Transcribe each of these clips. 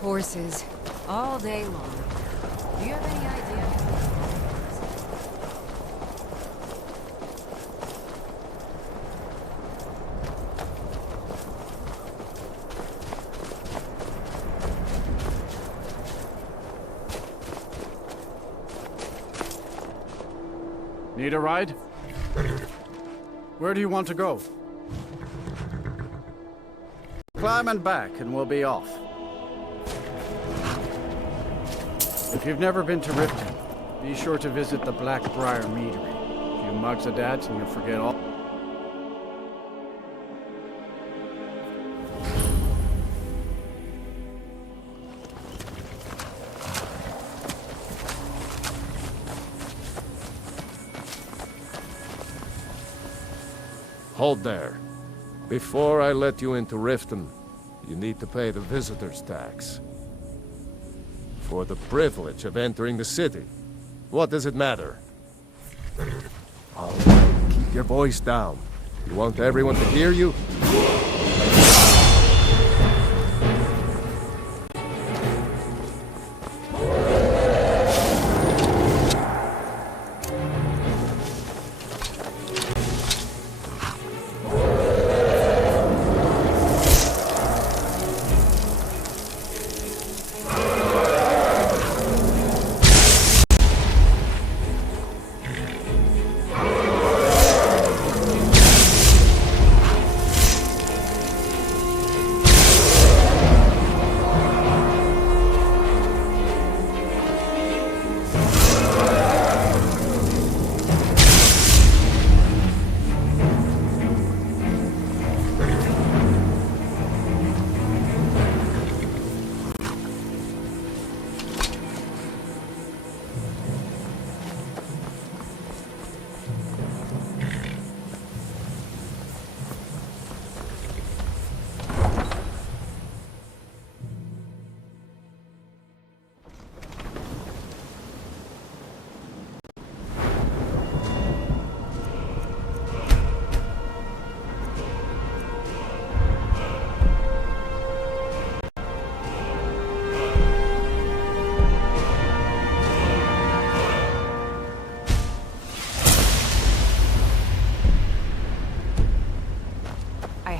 Horses. All day long. Do you have any idea? Need a ride? Where do you want to go? Climb and back and we'll be off. If you've never been to Riften, be sure to visit the Blackbriar Meadery. A few mugs of that and you'll forget all. Hold there. Before I let you into Riften, you need to pay the visitor's tax. For the privilege of entering the city. What does it matter? All right, keep your voice down. You want everyone to hear you?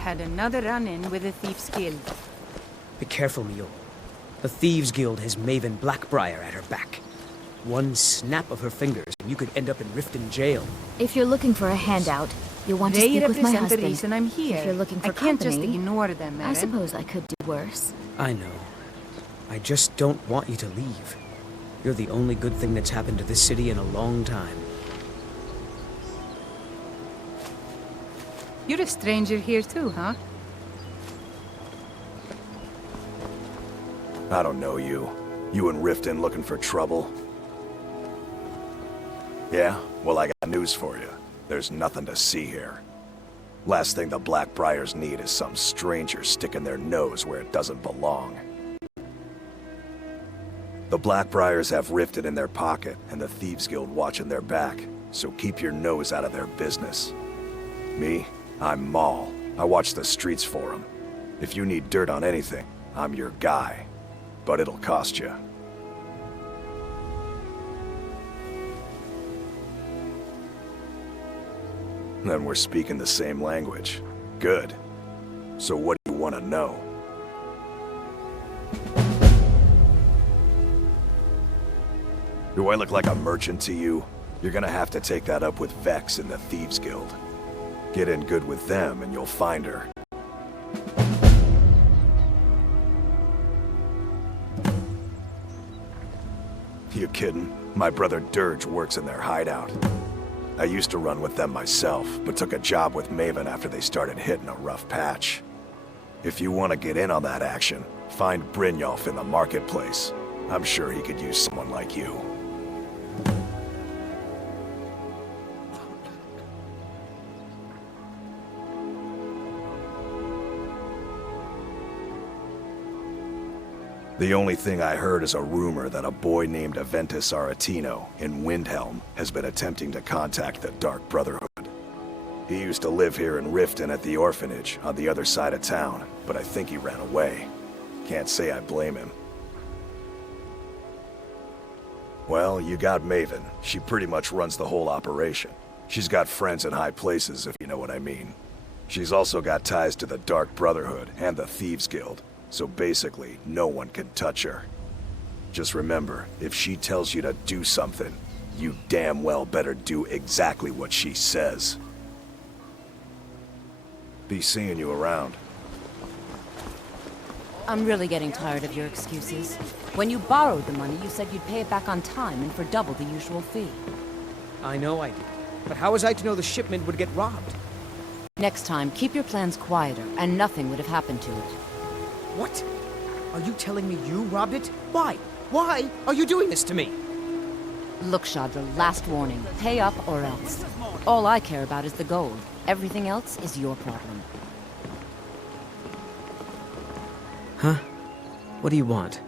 Had another run-in with the Thieves' Guild. Be careful, Mule. The Thieves' Guild has Maven Blackbriar at her back. One snap of her fingers and you could end up in Riften jail. If you're looking for a handout, you'll want to They speak with my represent the husband. reason I'm here. If you're looking for I can't company, just ignore them, I Madam. suppose I could do worse. I know. I just don't want you to leave. You're the only good thing that's happened to this city in a long time. You're a stranger here too, huh? I don't know you. You in Riften looking for trouble? Yeah? Well, I got news for you. There's nothing to see here. Last thing the Blackbriars need is some stranger sticking their nose where it doesn't belong. The Blackbriars have Riften in their pocket, and the Thieves Guild watching their back, so keep your nose out of their business. Me? I'm Maul. I watch the streets for them. If you need dirt on anything, I'm your guy. But it'll cost you. Then we're speaking the same language. Good. So what do you want to know? Do I look like a merchant to you? You're gonna have to take that up with Vex in the Thieves Guild. Get in good with them and you'll find her. You kidding? My brother Dirge works in their hideout. I used to run with them myself, but took a job with Maven after they started hitting a rough patch. If you want to get in on that action, find Brynjolf in the marketplace. I'm sure he could use someone like you. The only thing I heard is a rumor that a boy named Aventus Aretino in Windhelm has been attempting to contact the Dark Brotherhood. He used to live here in Riften at the orphanage on the other side of town, but I think he ran away. Can't say I blame him. Well, you got Maven. She pretty much runs the whole operation. She's got friends in high places, if you know what I mean. She's also got ties to the Dark Brotherhood and the Thieves Guild, so basically, no one can touch her. Just remember, if she tells you to do something, you damn well better do exactly what she says. Be seeing you around. I'm really getting tired of your excuses. When you borrowed the money, you said you'd pay it back on time and for double the usual fee. I know I did. But how was I to know the shipment would get robbed? Next time, keep your plans quieter, and nothing would have happened to it. What? Are you telling me you robbed it? Why? Why are you doing this to me? Look, Shadra, last warning. Pay up or else. All I care about is the gold. Everything else is your problem. Huh? What do you want?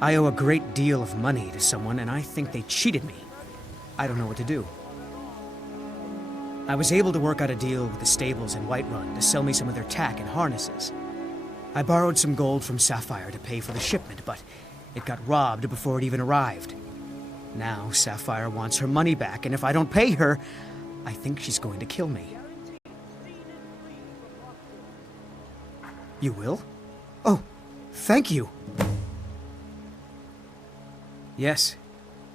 I owe a great deal of money to someone, and I think they cheated me. I don't know what to do. I was able to work out a deal with the stables in Whiterun to sell me some of their tack and harnesses. I borrowed some gold from Sapphire to pay for the shipment, but it got robbed before it even arrived. Now Sapphire wants her money back, and if I don't pay her, I think she's going to kill me. You will? Oh, thank you. Yes,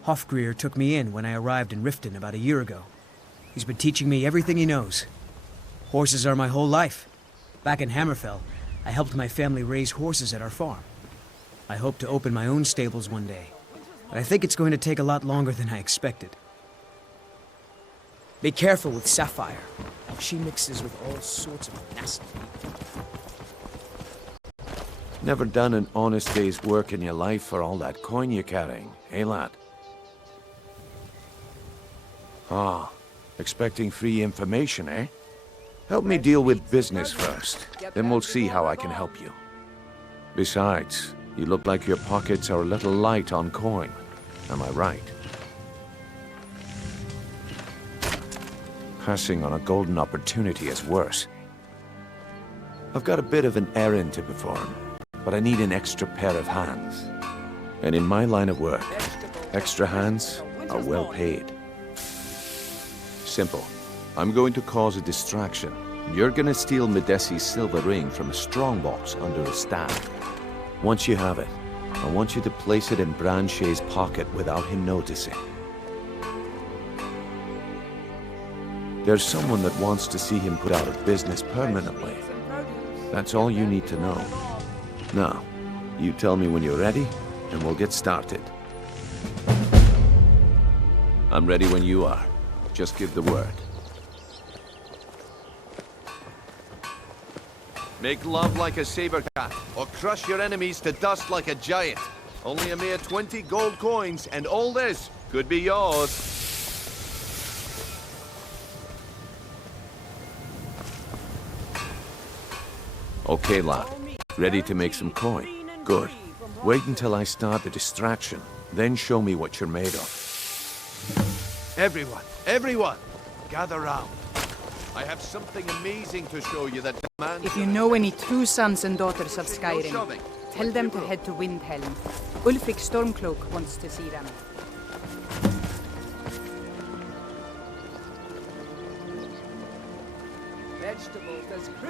Hofgrir took me in when I arrived in Riften about a year ago. He's been teaching me everything he knows. Horses are my whole life. Back in Hammerfell, I helped my family raise horses at our farm. I hope to open my own stables one day, but I think it's going to take a lot longer than I expected. Be careful with Sapphire. She mixes with all sorts of nasty people. Never done an honest day's work in your life for all that coin you're carrying, eh, lad? Ah, expecting free information, eh? Help me deal with business first, then we'll see how I can help you. Besides, you look like your pockets are a little light on coin. Am I right? Passing on a golden opportunity is worse. I've got a bit of an errand to perform, but I need an extra pair of hands. And in my line of work, extra hands are well paid. Simple. I'm going to cause a distraction. You're gonna steal Medesi's silver ring from a strongbox under a stag. Once you have it, I want you to place it in Branche's pocket without him noticing. There's someone that wants to see him put out of business permanently. That's all you need to know. Now, you tell me when you're ready, and we'll get started. I'm ready when you are. Just give the word. Make love like a saber cat, or crush your enemies to dust like a giant. Only a mere 20 gold coins, and all this could be yours. Okay, lad. Ready to make some coin? Good. Wait until I start the distraction, then show me what you're made of. Everyone, gather round. I have something amazing to show you that demands... If you know any true sons and daughters of Skyrim, tell them to head to Windhelm. Ulfric Stormcloak wants to see them.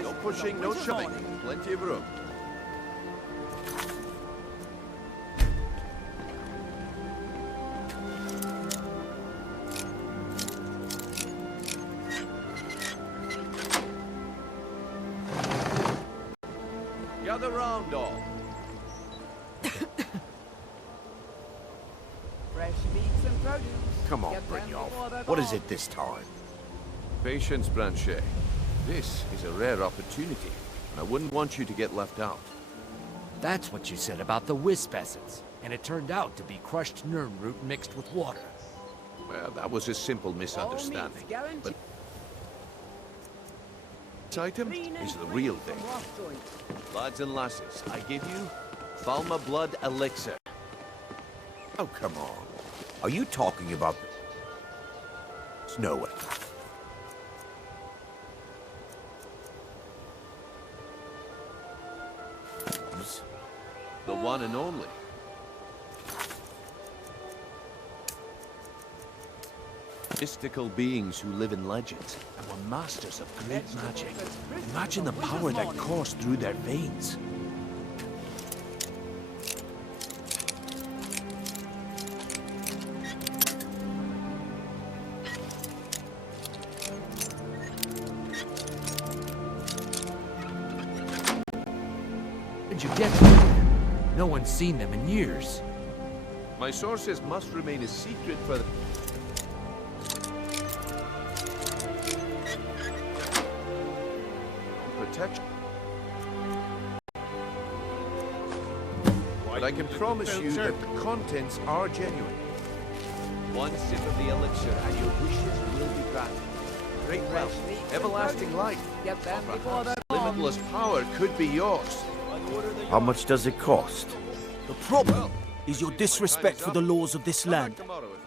No pushing, no shoving. Plenty of room. Gather round, all. Fresh meats and produce. Come on, Brynjolf. What is it this time? Patience, Branche. This is a rare opportunity. I wouldn't want you to get left out. That's what you said about the wisp essence, and it turned out to be crushed nirnroot mixed with water. Well, that was a simple misunderstanding. But this item is the real thing. Lads and lasses, I give you Falma Blood Elixir. Oh, come on. Are you talking about... Snow it. The one and only. mystical beings who live in legends and were masters of great magic. Imagine the power that coursed through their veins. Did you get them? No one's seen them in years. My sources must remain a secret for the... protection. But I can promise you that the contents are genuine. One sip of the elixir and your wishes will be granted. Great wealth, everlasting life, or perhaps limitless power could be yours. How much does it cost? The problem is your disrespect for the laws of this land.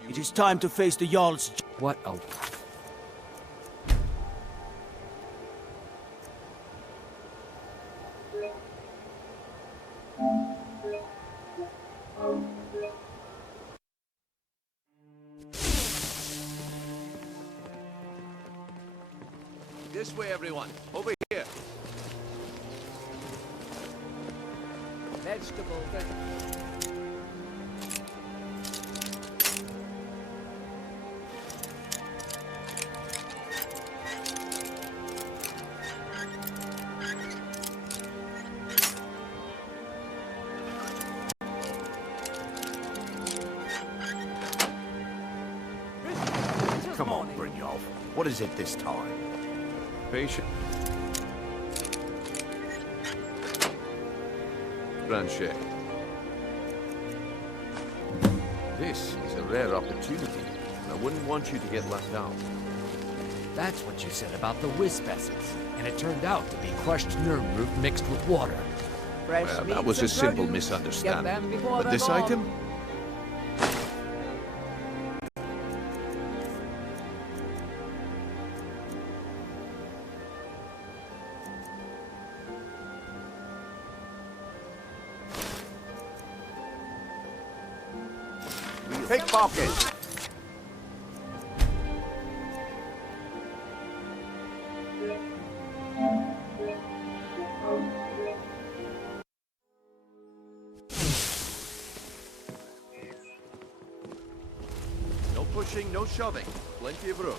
It is time to face the Jarl's... What a... This way, everyone. Over here. Vegetable. Come on, Brynjolf. What is it this time? Patient. Branche. This is a rare opportunity, and I wouldn't want you to get left out. That's what you said about the wisp essence, and it turned out to be crushed nerm root mixed with water. Well, that was a simple misunderstanding. But this item? Pickpocket! No pushing, no shoving. Plenty of room.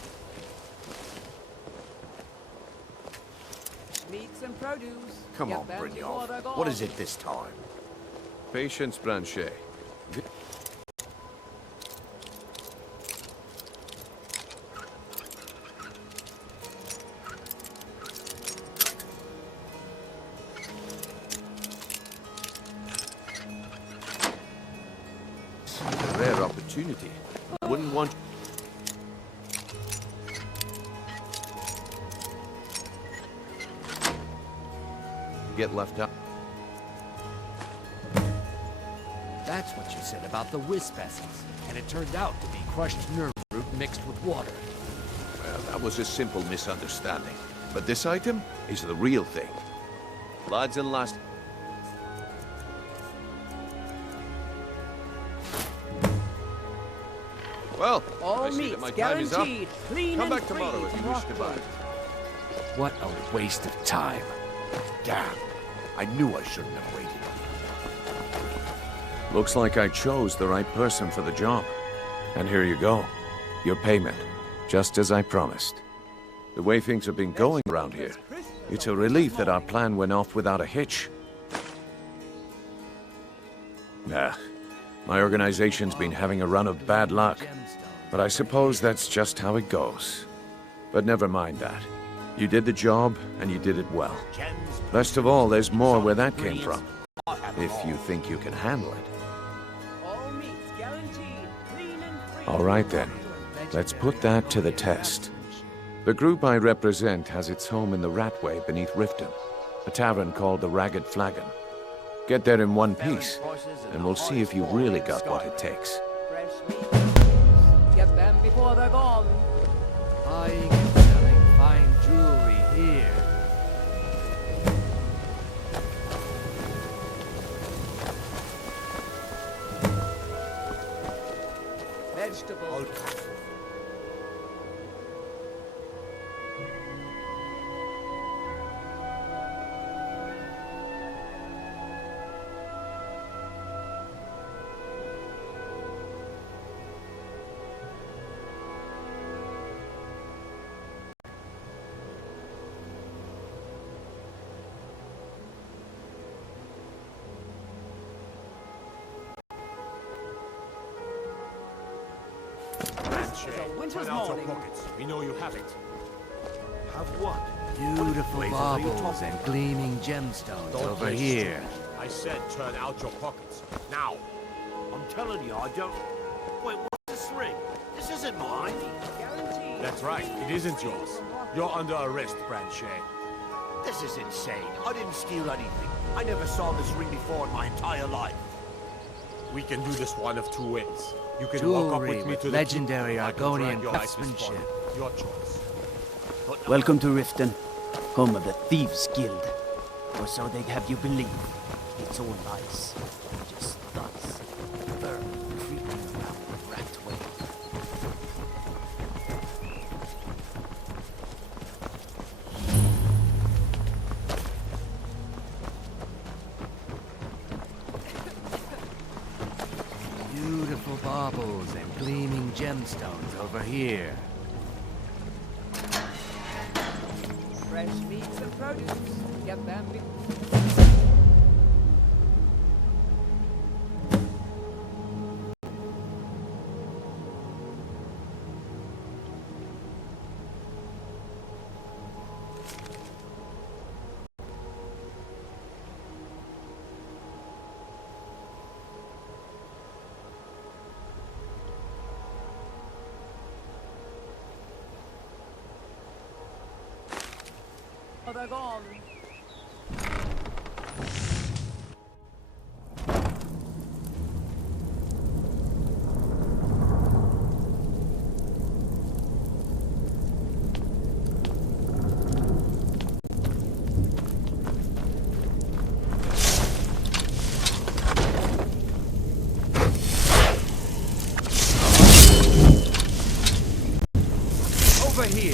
Meats and produce. Come on, Brynjolf. What is it this time? Patience, Branche. A rare opportunity. I wouldn't want... get left out. That's what you said about the wisp essence, and it turned out to be crushed nerm root mixed with water. Well, that was a simple misunderstanding. But this item is the real thing. Lads and lass... Well, All I see meats that my time is up. guaranteed. Clean Come and back tomorrow free if you from wish to buy. Rockwood. What a waste of time. Damn. I knew I shouldn't have waited. Looks like I chose the right person for the job. And here you go. Your payment. Just as I promised. The way things have been going around here, it's a relief that our plan went off without a hitch. Nah. My organization's been having a run of bad luck. But I suppose that's just how it goes. But never mind that. You did the job, and you did it well. Best of all, there's more where that came from. If you think you can handle it. All meats guaranteed. Clean and free. All right then. Let's put that to the test. The group I represent has its home in the Ratway beneath Riften, a tavern called the Ragged Flagon. Get there in one piece, and we'll see if you really got what it takes. Fresh meat. Get them before they're gone. Buying and selling fine jewelry here. Vegetables. Winter's morning. We know you have it. Have what? Beautiful baubles and gleaming gemstones over here. I said turn out your pockets. Now. I'm telling you, I don't... Wait, what's this ring? This isn't mine. That's right, it isn't yours. You're under arrest, Branchet. This is insane. I didn't steal anything. I never saw this ring before in my entire life. We can do this one of two ways. You can walk up Jewelry with me with to the legendary keep, or I can Argonian drag your ISIS craftsmanship. body. Your choice. Welcome to Riften, home of the Thieves Guild. Or so they'd have you believe. It's all lies. Just thugs. Vermin creeping around the rat way. Beautiful baubles and gleaming gemstones over here. Fresh meats and produce. Get them. Oh, they're gone. Over here.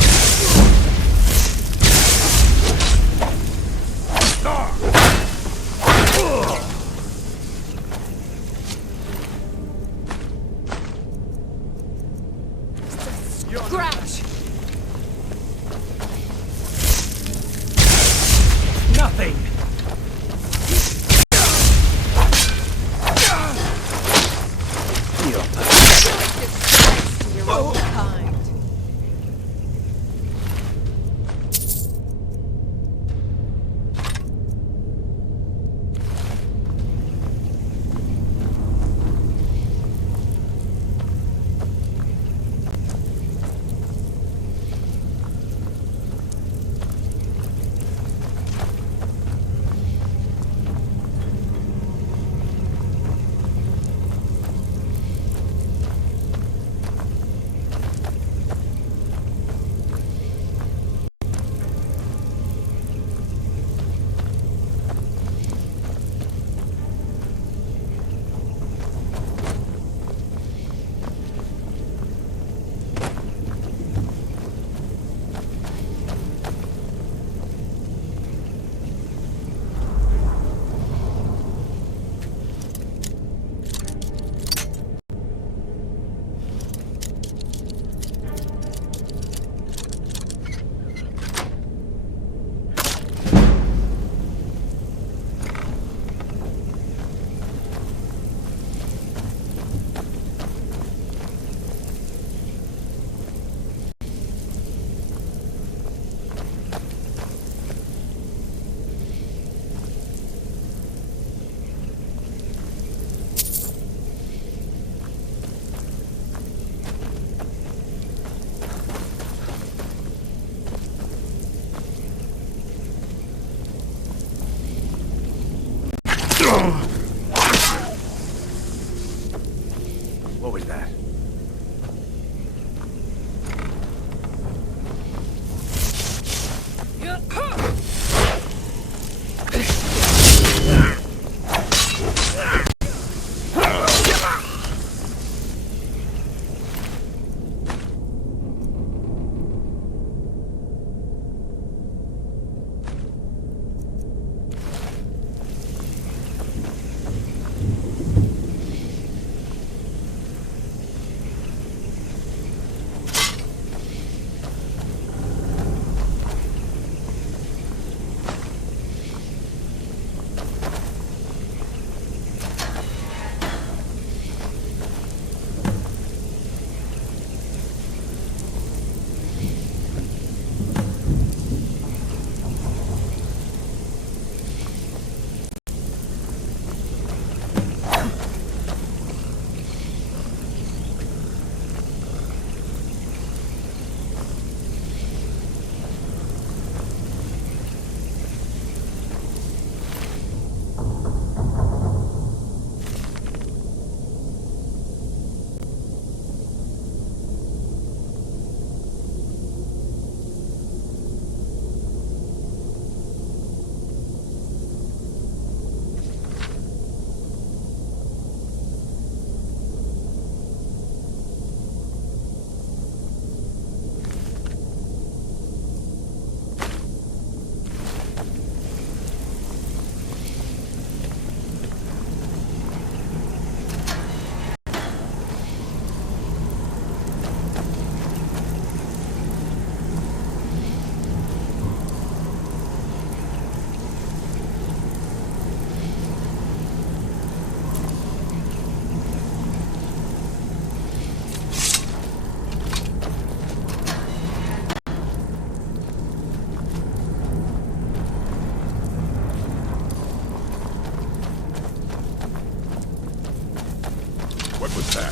what was that?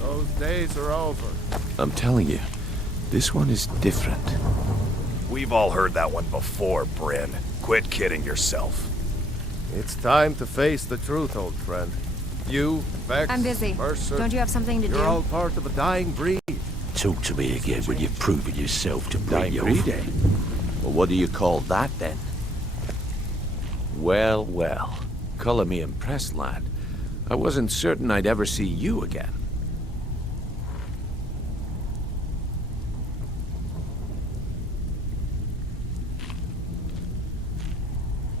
Those days are over. I'm telling you, this one is different. We've all heard that one before, Bryn. Quit kidding yourself. It's time to face the truth, old friend. You, Vex, I'm busy. Mercer, Don't you have something to do? you're all part of a dying breed. Talk to me again when you've proven yourself to Dying be breed, eh? Well, what do you call that, then? Well, well. Colour me impressed, lad. I wasn't certain I'd ever see you again.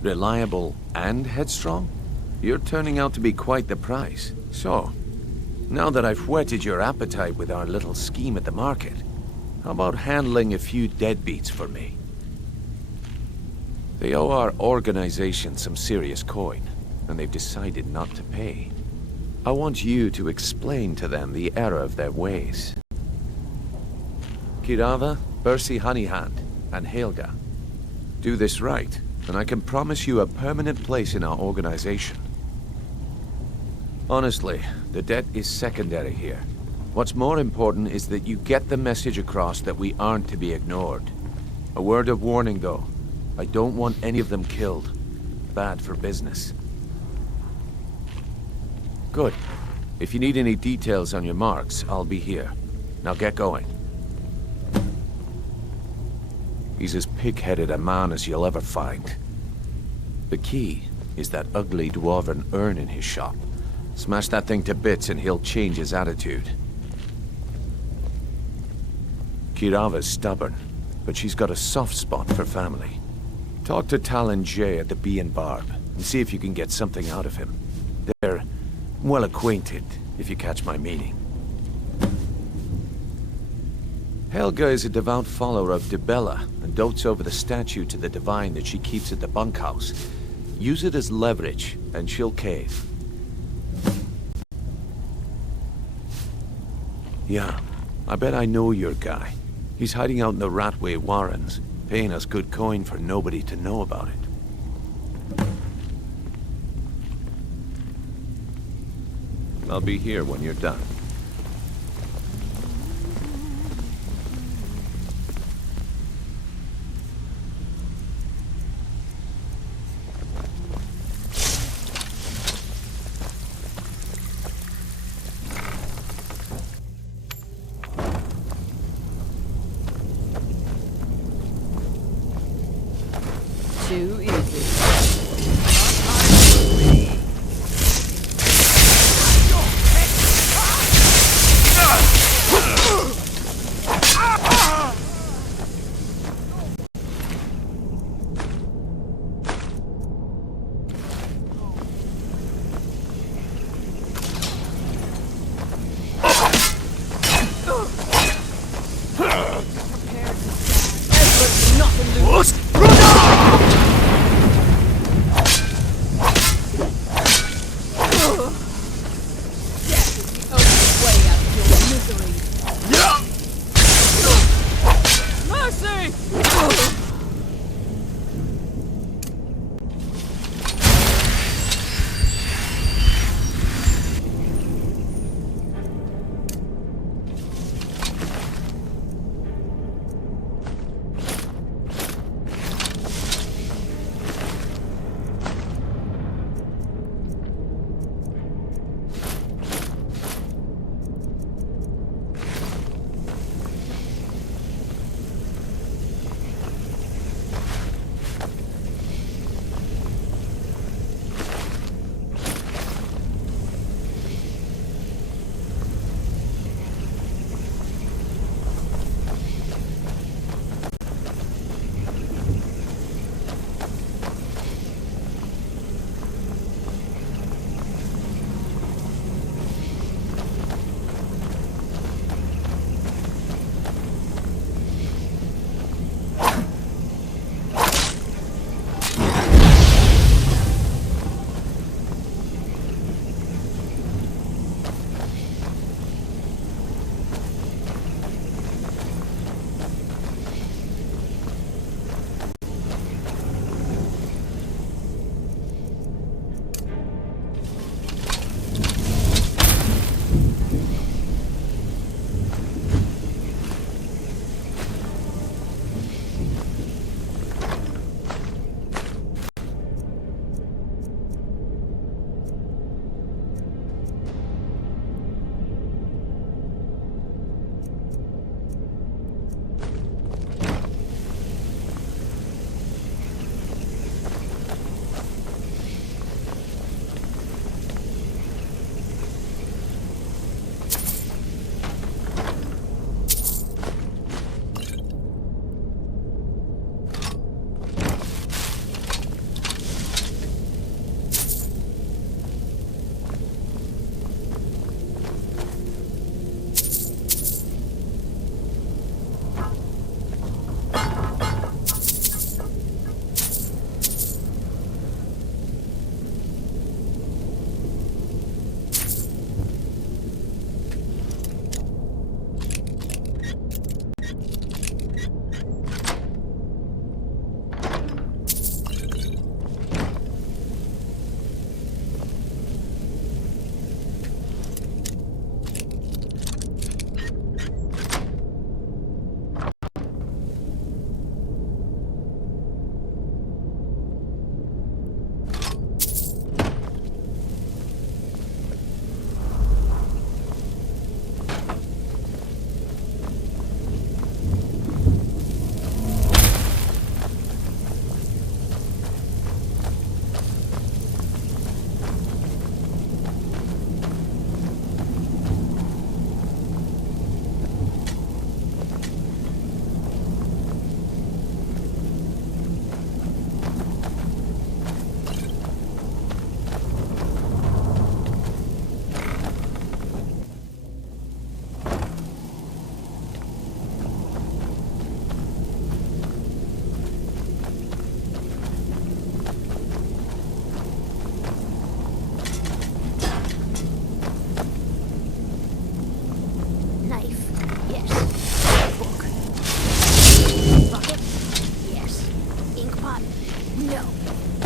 Reliable and headstrong? You're turning out to be quite the price. So, now that I've whetted your appetite with our little scheme at the market, how about handling a few deadbeats for me? They owe our organization some serious coin, and they've decided not to pay. I want you to explain to them the error of their ways. Kirava, Bersi Honeyhand, and Helga. Do this right, and I can promise you a permanent place in our organization. Honestly, the debt is secondary here. What's more important is that you get the message across that we aren't to be ignored. A word of warning, though. I don't want any of them killed. Bad for business. Good. If you need any details on your marks, I'll be here. Now get going. He's as pig-headed a man as you'll ever find. The key is that ugly dwarven urn in his shop. Smash that thing to bits and he'll change his attitude. Kirava's stubborn, but she's got a soft spot for family. Talk to Talon Jay at the Bee and Barb and see if you can get something out of him. They're well acquainted, if you catch my meaning. Helga is a devout follower of Dibella and dotes over the statue to the divine that she keeps at the bunkhouse. Use it as leverage, and she'll cave. Yeah, I bet I know your guy. He's hiding out in the Ratway Warrens, paying us good coin for nobody to know about it. I'll be here when you're done. Too easy.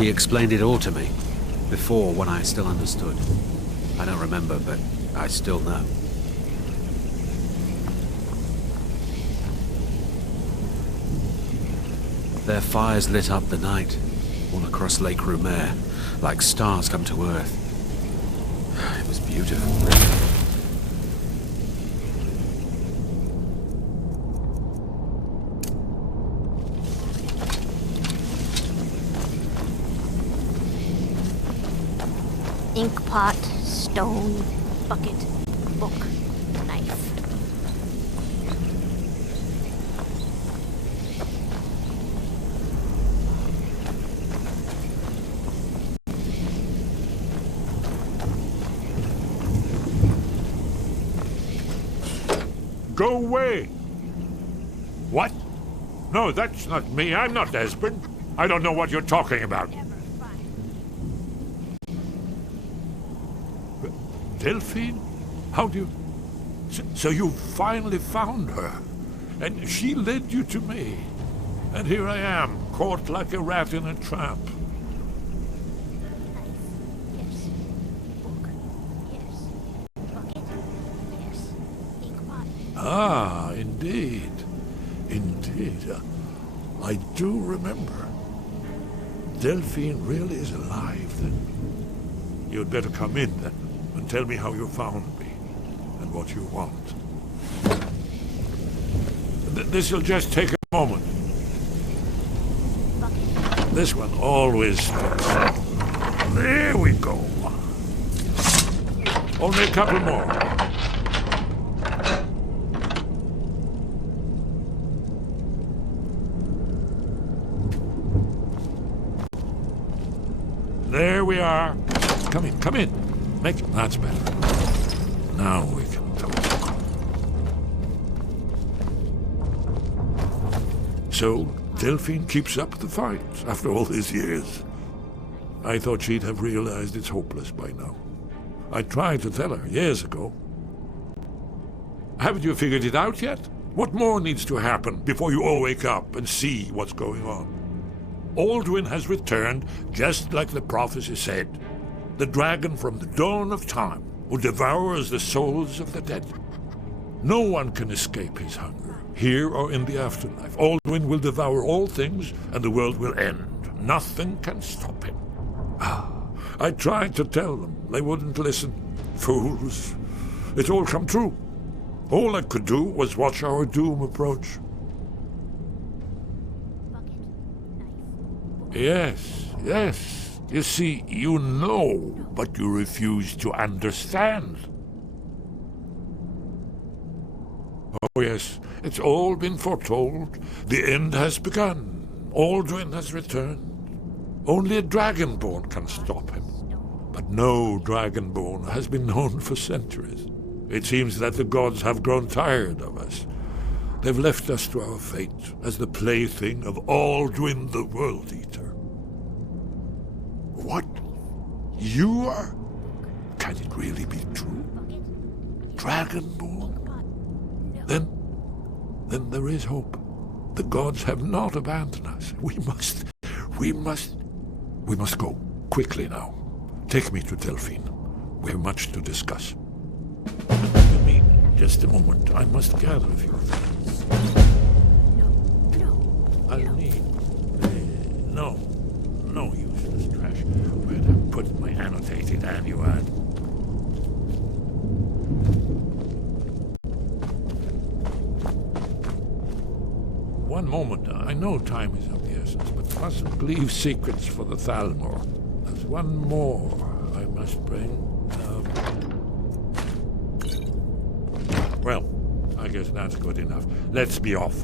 He explained it all to me. Before, when I still understood. I don't remember, but I still know. Their fires lit up the night, all across Lake Rumer, like stars come to Earth. It was beautiful, really. Ink pot, stone, bucket, book, knife. Go away! What? No, that's not me. I'm not Espen. I don't know what you're talking about. Delphine? How do you... So you finally found her, and she led you to me. And here I am, caught like a rat in a trap. Yes. Book. Yes. Bucket. Yes. Ink pot. Ah, indeed. Indeed. I do remember. Delphine really is alive, then. You'd better come in, then, and tell me how you found me, and what you want. This'll just take a moment. This one always fits. There we go. Only a couple more. There we are. Come in, come in. That's better. Now we can talk. So, Delphine keeps up the fight after all these years. I thought she'd have realized it's hopeless by now. I tried to tell her years ago. Haven't you figured it out yet? What more needs to happen before you all wake up and see what's going on? Alduin has returned, just like the prophecy said. The dragon from the dawn of time, who devours the souls of the dead. No one can escape his hunger, here or in the afterlife. Alduin will devour all things, and the world will end. Nothing can stop him. I tried to tell them. They wouldn't listen. Fools. It's all come true. All I could do was watch our doom approach. Yes, yes. You see, you know, but you refuse to understand. Oh yes, it's all been foretold. The end has begun. Alduin has returned. Only a dragonborn can stop him. But no dragonborn has been known for centuries. It seems that the gods have grown tired of us. They've left us to our fate as the plaything of Alduin the World Eater. What? You are? Can it really be true? Dragonborn? Then there is hope. The gods have not abandoned us. We must go. Quickly now. Take me to Delphine. We have much to discuss. Give me just a moment. I must gather a few things. I'll need... No useless trash. Where'd I put my annotated annual? One moment. I know time is of the essence, but mustn't leave secrets for the Thalmor. There's one more I must bring. Well, I guess that's good enough. Let's be off.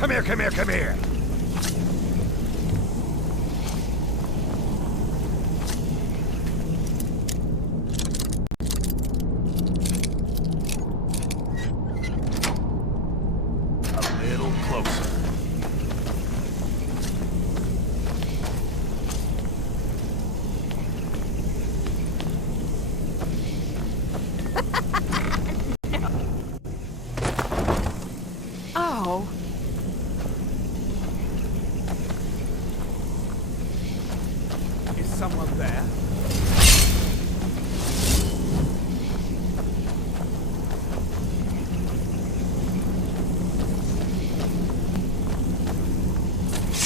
Come here, come here, come here! A little closer. Oh. Is someone there?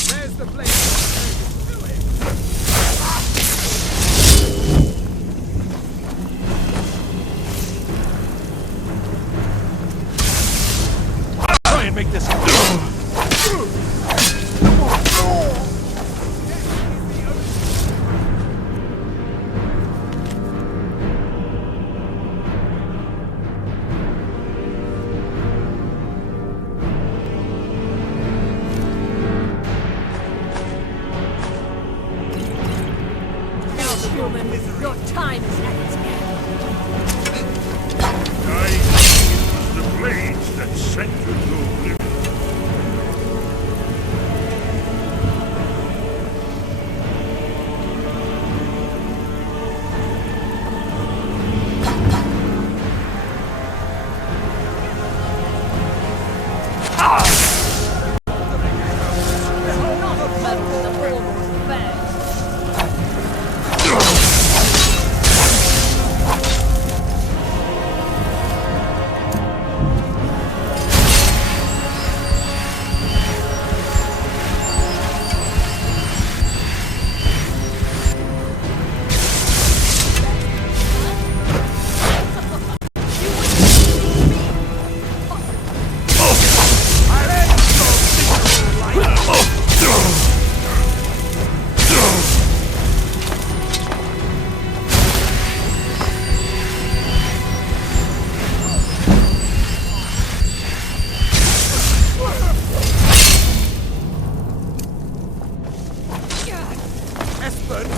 Where's the place? Do it! Try and make this. Human, your time is at its end. The blades that sent you to oblivion.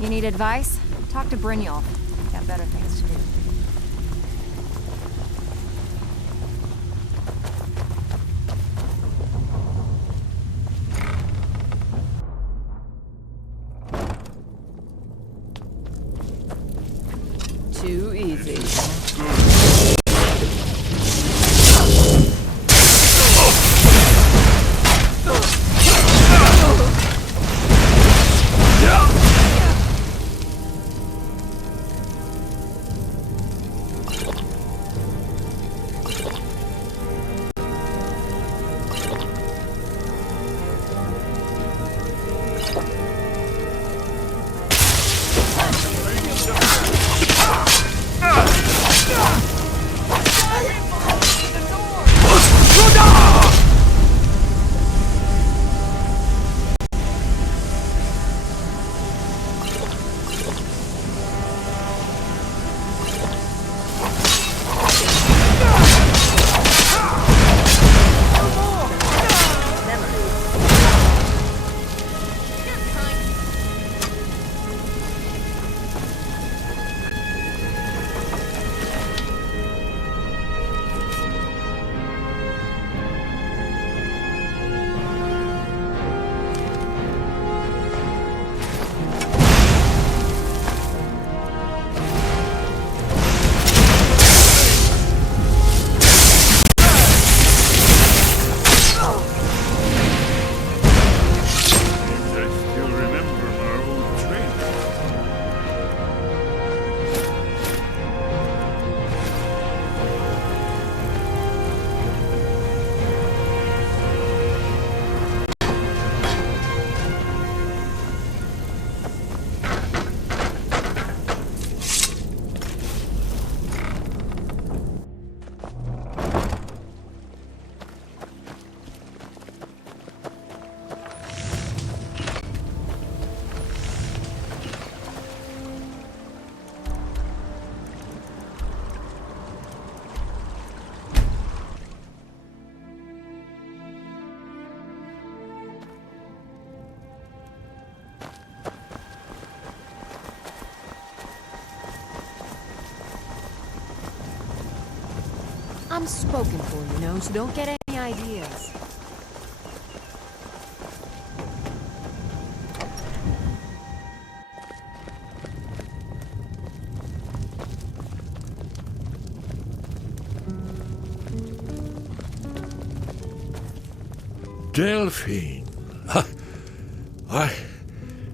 You need advice? Talk to Brynjolf. Got better things to do. Too easy. I'm spoken for, you know, so don't get any ideas. Delphine.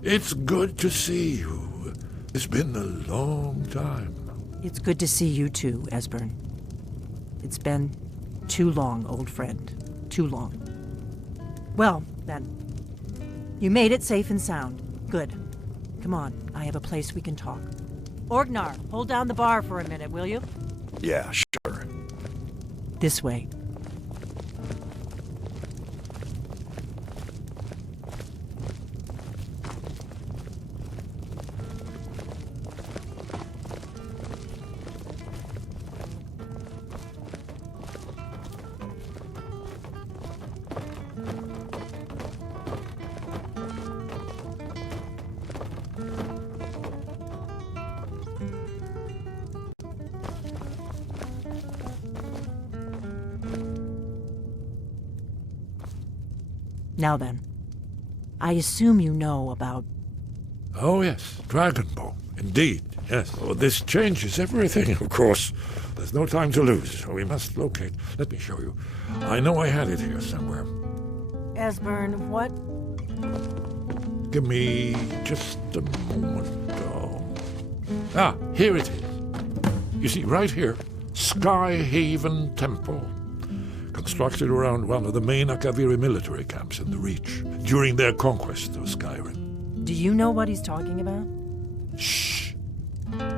It's good to see you. It's been a long time. It's good to see you too, Esbern. It's been too long, old friend. Too long. Well, then. You made it safe and sound. Good. Come on, I have a place we can talk. Orgnar, hold down the bar for a minute, will you? Yeah, sure. This way. Now then, I assume you know about... Oh yes, Dragonbone. Indeed, yes. Oh, this changes everything, of course. There's no time to lose, so we must locate. Let me show you. I know I had it here somewhere. Esbern, what? Give me just a moment. Oh. Here it is. You see, right here, Skyhaven Temple. Constructed around one of the main Akaviri military camps in the Reach during their conquest of Skyrim. Do you know what he's talking about? Shh!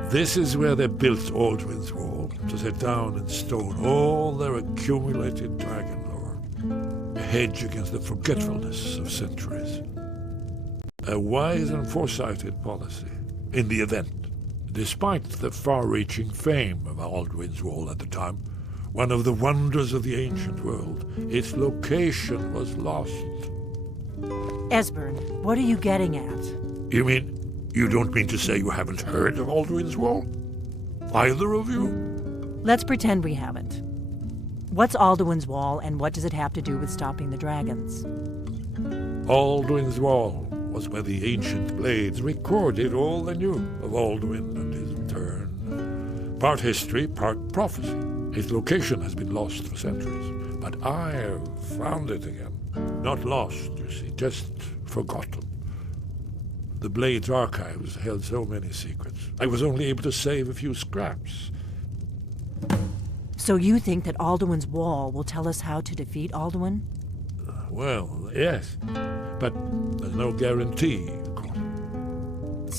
This is where they built Alduin's Wall, to set down in stone all their accumulated dragon lore. A hedge against the forgetfulness of centuries. A wise and foresighted policy, in the event, despite the far-reaching fame of Alduin's Wall at the time. One of the wonders of the ancient world. Its location was lost. Esbern, what are you getting at? You mean, you don't mean to say you haven't heard of Alduin's Wall? Either of you? Let's pretend we haven't. What's Alduin's Wall, and what does it have to do with stopping the dragons? Alduin's Wall was where the ancient blades recorded all they knew of Alduin and his return. Part history, part prophecy. His location has been lost for centuries, but I have found it again. Not lost, you see, just forgotten. The Blade's archives held so many secrets. I was only able to save a few scraps. So you think that Alduin's Wall will tell us how to defeat Alduin? Well, yes, but there's no guarantee, of course.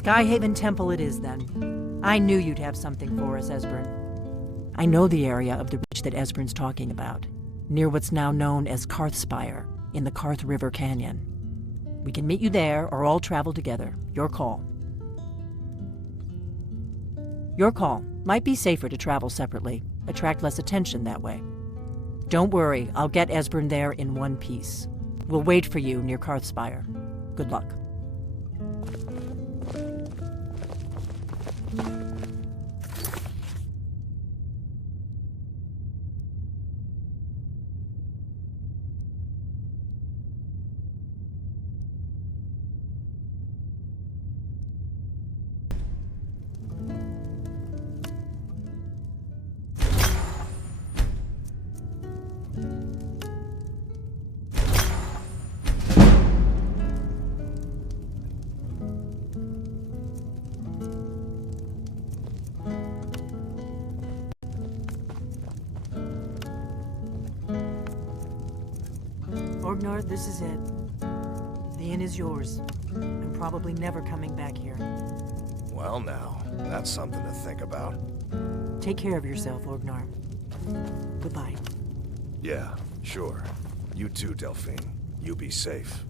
Skyhaven Temple it is, then. I knew you'd have something for us, Esbern. I know the area of the Reach that Esbern's talking about, near what's now known as Karthspire, in the Karth River Canyon. We can meet you there, or all travel together. Your call. Your call. Might be safer to travel separately. Attract less attention that way. Don't worry, I'll get Esbern there in one piece. We'll wait for you near Karthspire. Good luck. Orgnar, this is it. The inn is yours. I'm probably never coming back here. Well now, that's something to think about. Take care of yourself, Orgnar. Goodbye. Yeah, sure. You too, Delphine. You be safe.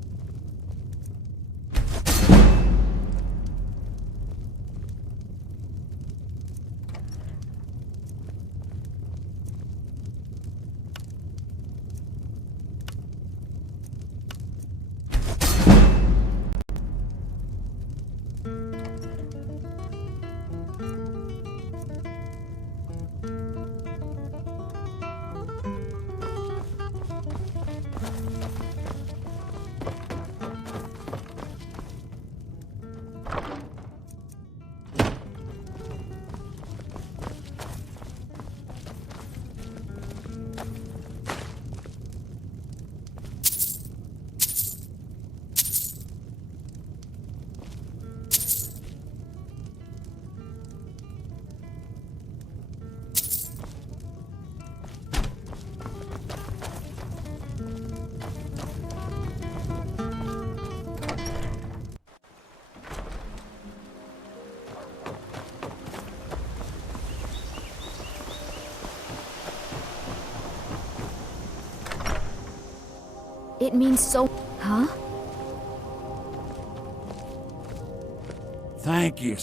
It means so... Huh? Thank you.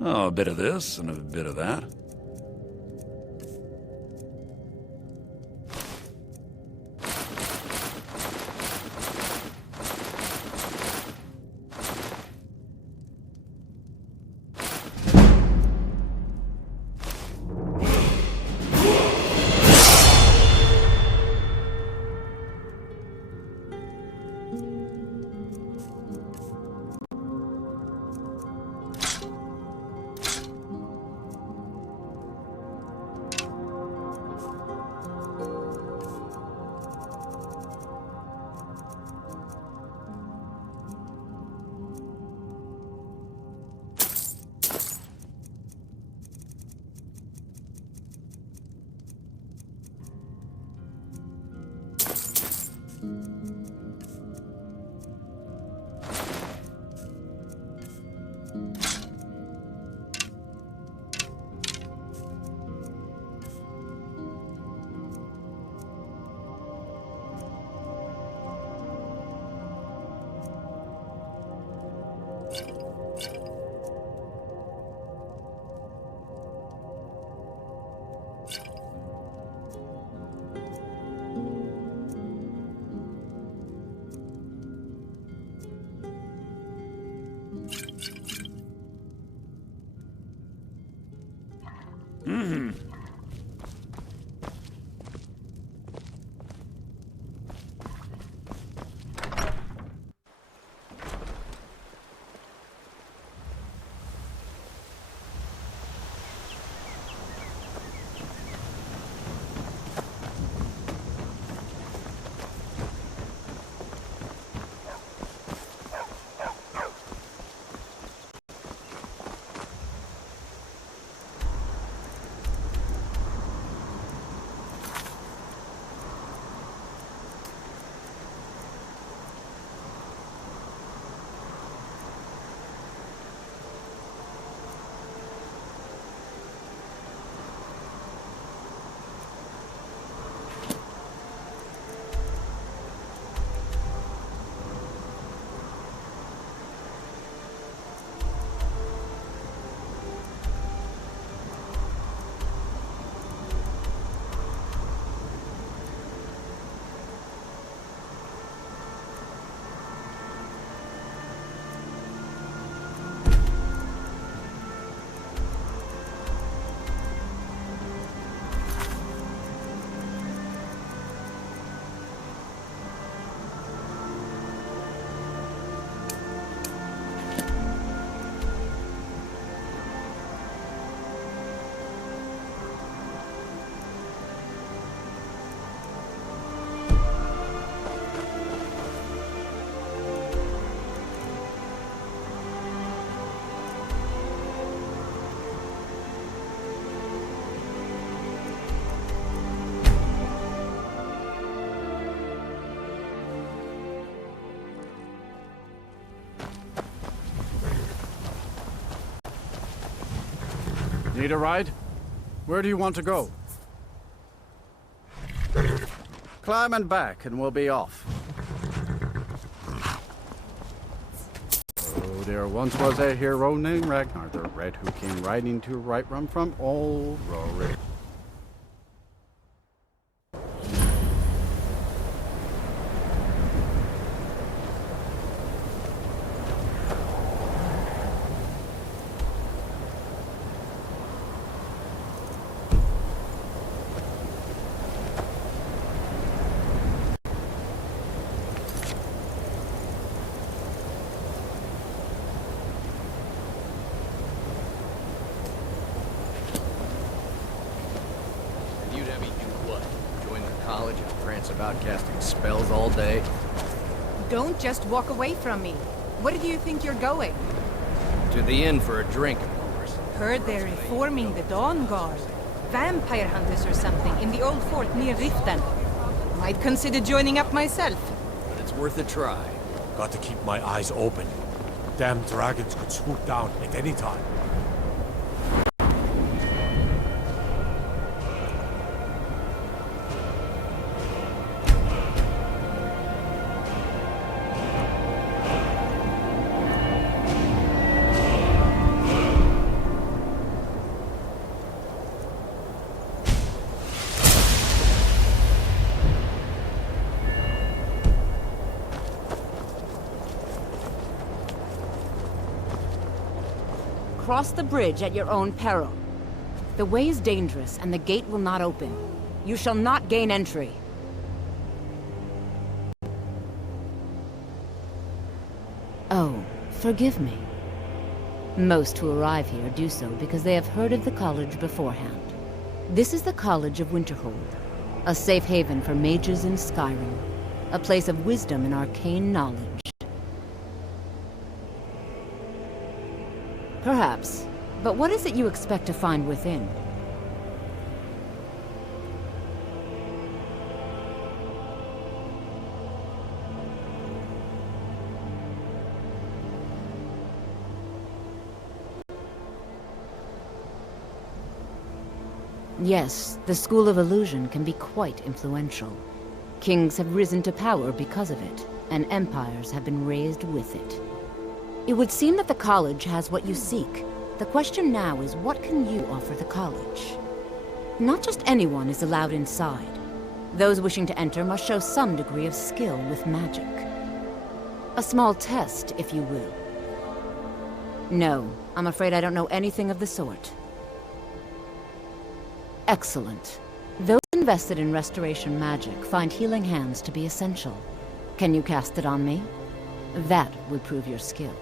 Oh, a bit of this and a bit of that. Need a ride? Where do you want to go? Climb and back and we'll be off. Oh, there once was a hero named Ragnar the Red who came riding to Whiterun from old Rory. About casting spells all day. Don't just walk away from me. Where do you think you're going? To the inn for a drink, of course. Heard they're reforming the Dawn Guard. Vampire hunters or something in the old fort near Riften. Might consider joining up myself. But it's worth a try. Got to keep my eyes open. Damn dragons could swoop down at any time. cross the bridge at your own peril. The way is dangerous, and the gate will not open. You shall not gain entry. Oh, forgive me. Most who arrive here do so because they have heard of the college beforehand. This is the College of Winterhold, a safe haven for mages in Skyrim, a place of wisdom and arcane knowledge. Perhaps, but what is it you expect to find within? Yes, the School of Illusion can be quite influential. Kings have risen to power because of it, and empires have been raised with it. It would seem that the college has what you seek. The question now is, what can you offer the college? Not just anyone is allowed inside. Those wishing to enter must show some degree of skill with magic. A small test, if you will. No, I'm afraid I don't know anything of the sort. Excellent. Those invested in restoration magic find healing hands to be essential. Can you cast it on me? That would prove your skill.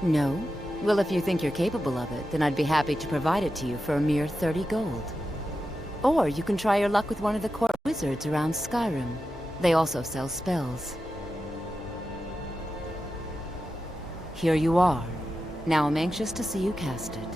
No? Well, if you think you're capable of it, then I'd be happy to provide it to you for a mere 30 gold. Or you can try your luck with one of the court wizards around Skyrim. They also sell spells. Here you are. Now I'm anxious to see you cast it.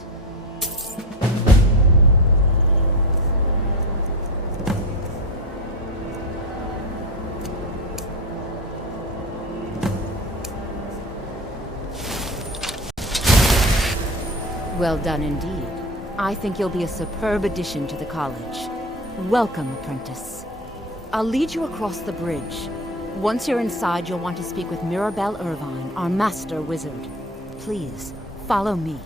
Well done indeed. I think you'll be a superb addition to the college. Welcome, apprentice. I'll lead you across the bridge. Once you're inside, you'll want to speak with Mirabelle Irvine, our master wizard. Please, follow me.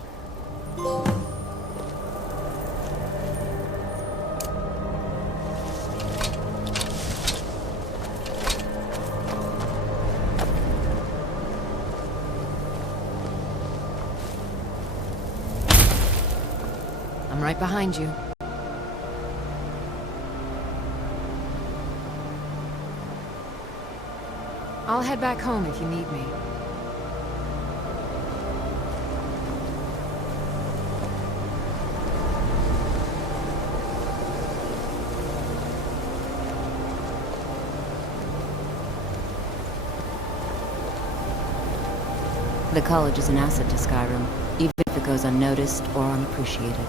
I'm right behind you. I'll head back home if you need me. The college is an asset to Skyrim, even if it goes unnoticed or unappreciated.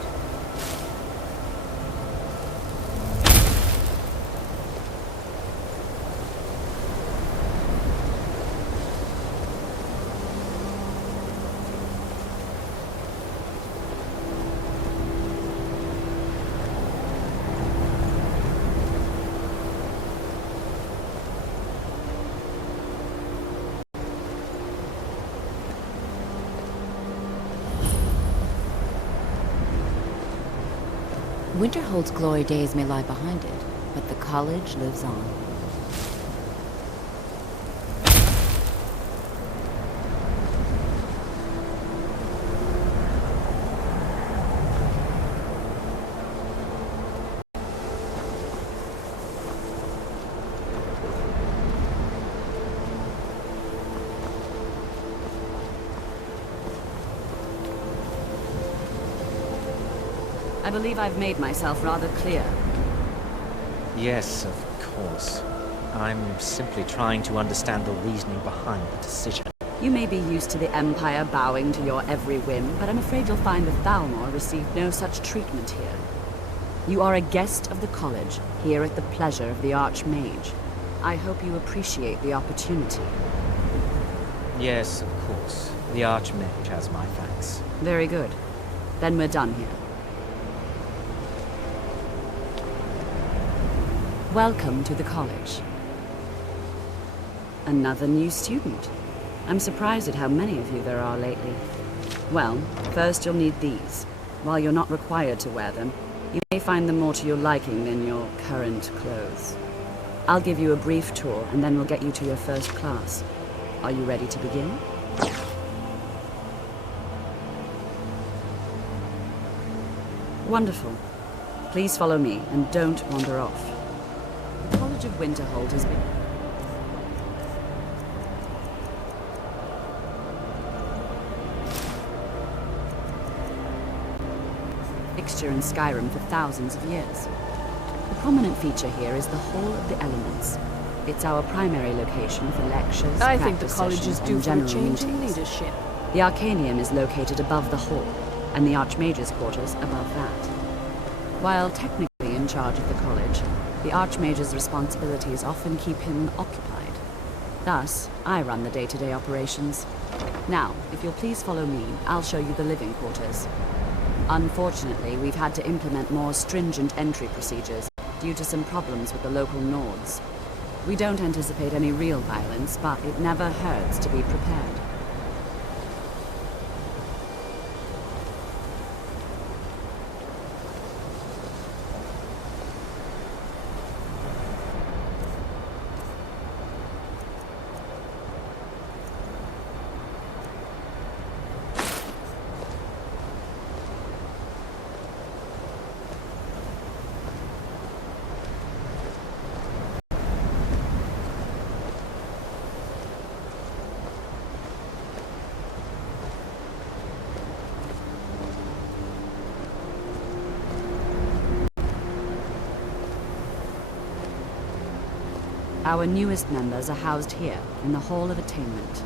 Winterhold's glory days may lie behind it, but the college lives on. I believe I've made myself rather clear. Yes, of course. I'm simply trying to understand the reasoning behind the decision. You may be used to the Empire bowing to your every whim, but I'm afraid you'll find the Thalmor received no such treatment here. You are a guest of the college, here at the pleasure of the Archmage. I hope you appreciate the opportunity. Yes, of course. The Archmage has my thanks. Very good. Then we're done here. Welcome to the college. Another new student. I'm surprised at how many of you there are lately. Well, first you'll need these. While you're not required to wear them, you may find them more to your liking than your current clothes. I'll give you a brief tour, and then we'll get you to your first class. Are you ready to begin? Wonderful. Please follow me, and don't wander off. The College of Winterhold has been... fixture in Skyrim for thousands of years. The prominent feature here is the Hall of the Elements. It's our primary location for lectures, I think the practice college sessions, is due and for a general change in meetings. leadership. The Arcanium is located above the hall, and the Archmage's quarters above that. While technically in charge of the college, the Archmage's responsibilities often keep him occupied. Thus, I run the day-to-day operations. Now, if you'll please follow me, I'll show you the living quarters. Unfortunately, we've had to implement more stringent entry procedures due to some problems with the local Nords. We don't anticipate any real violence, but it never hurts to be prepared. Our newest members are housed here, in the Hall of Attainment.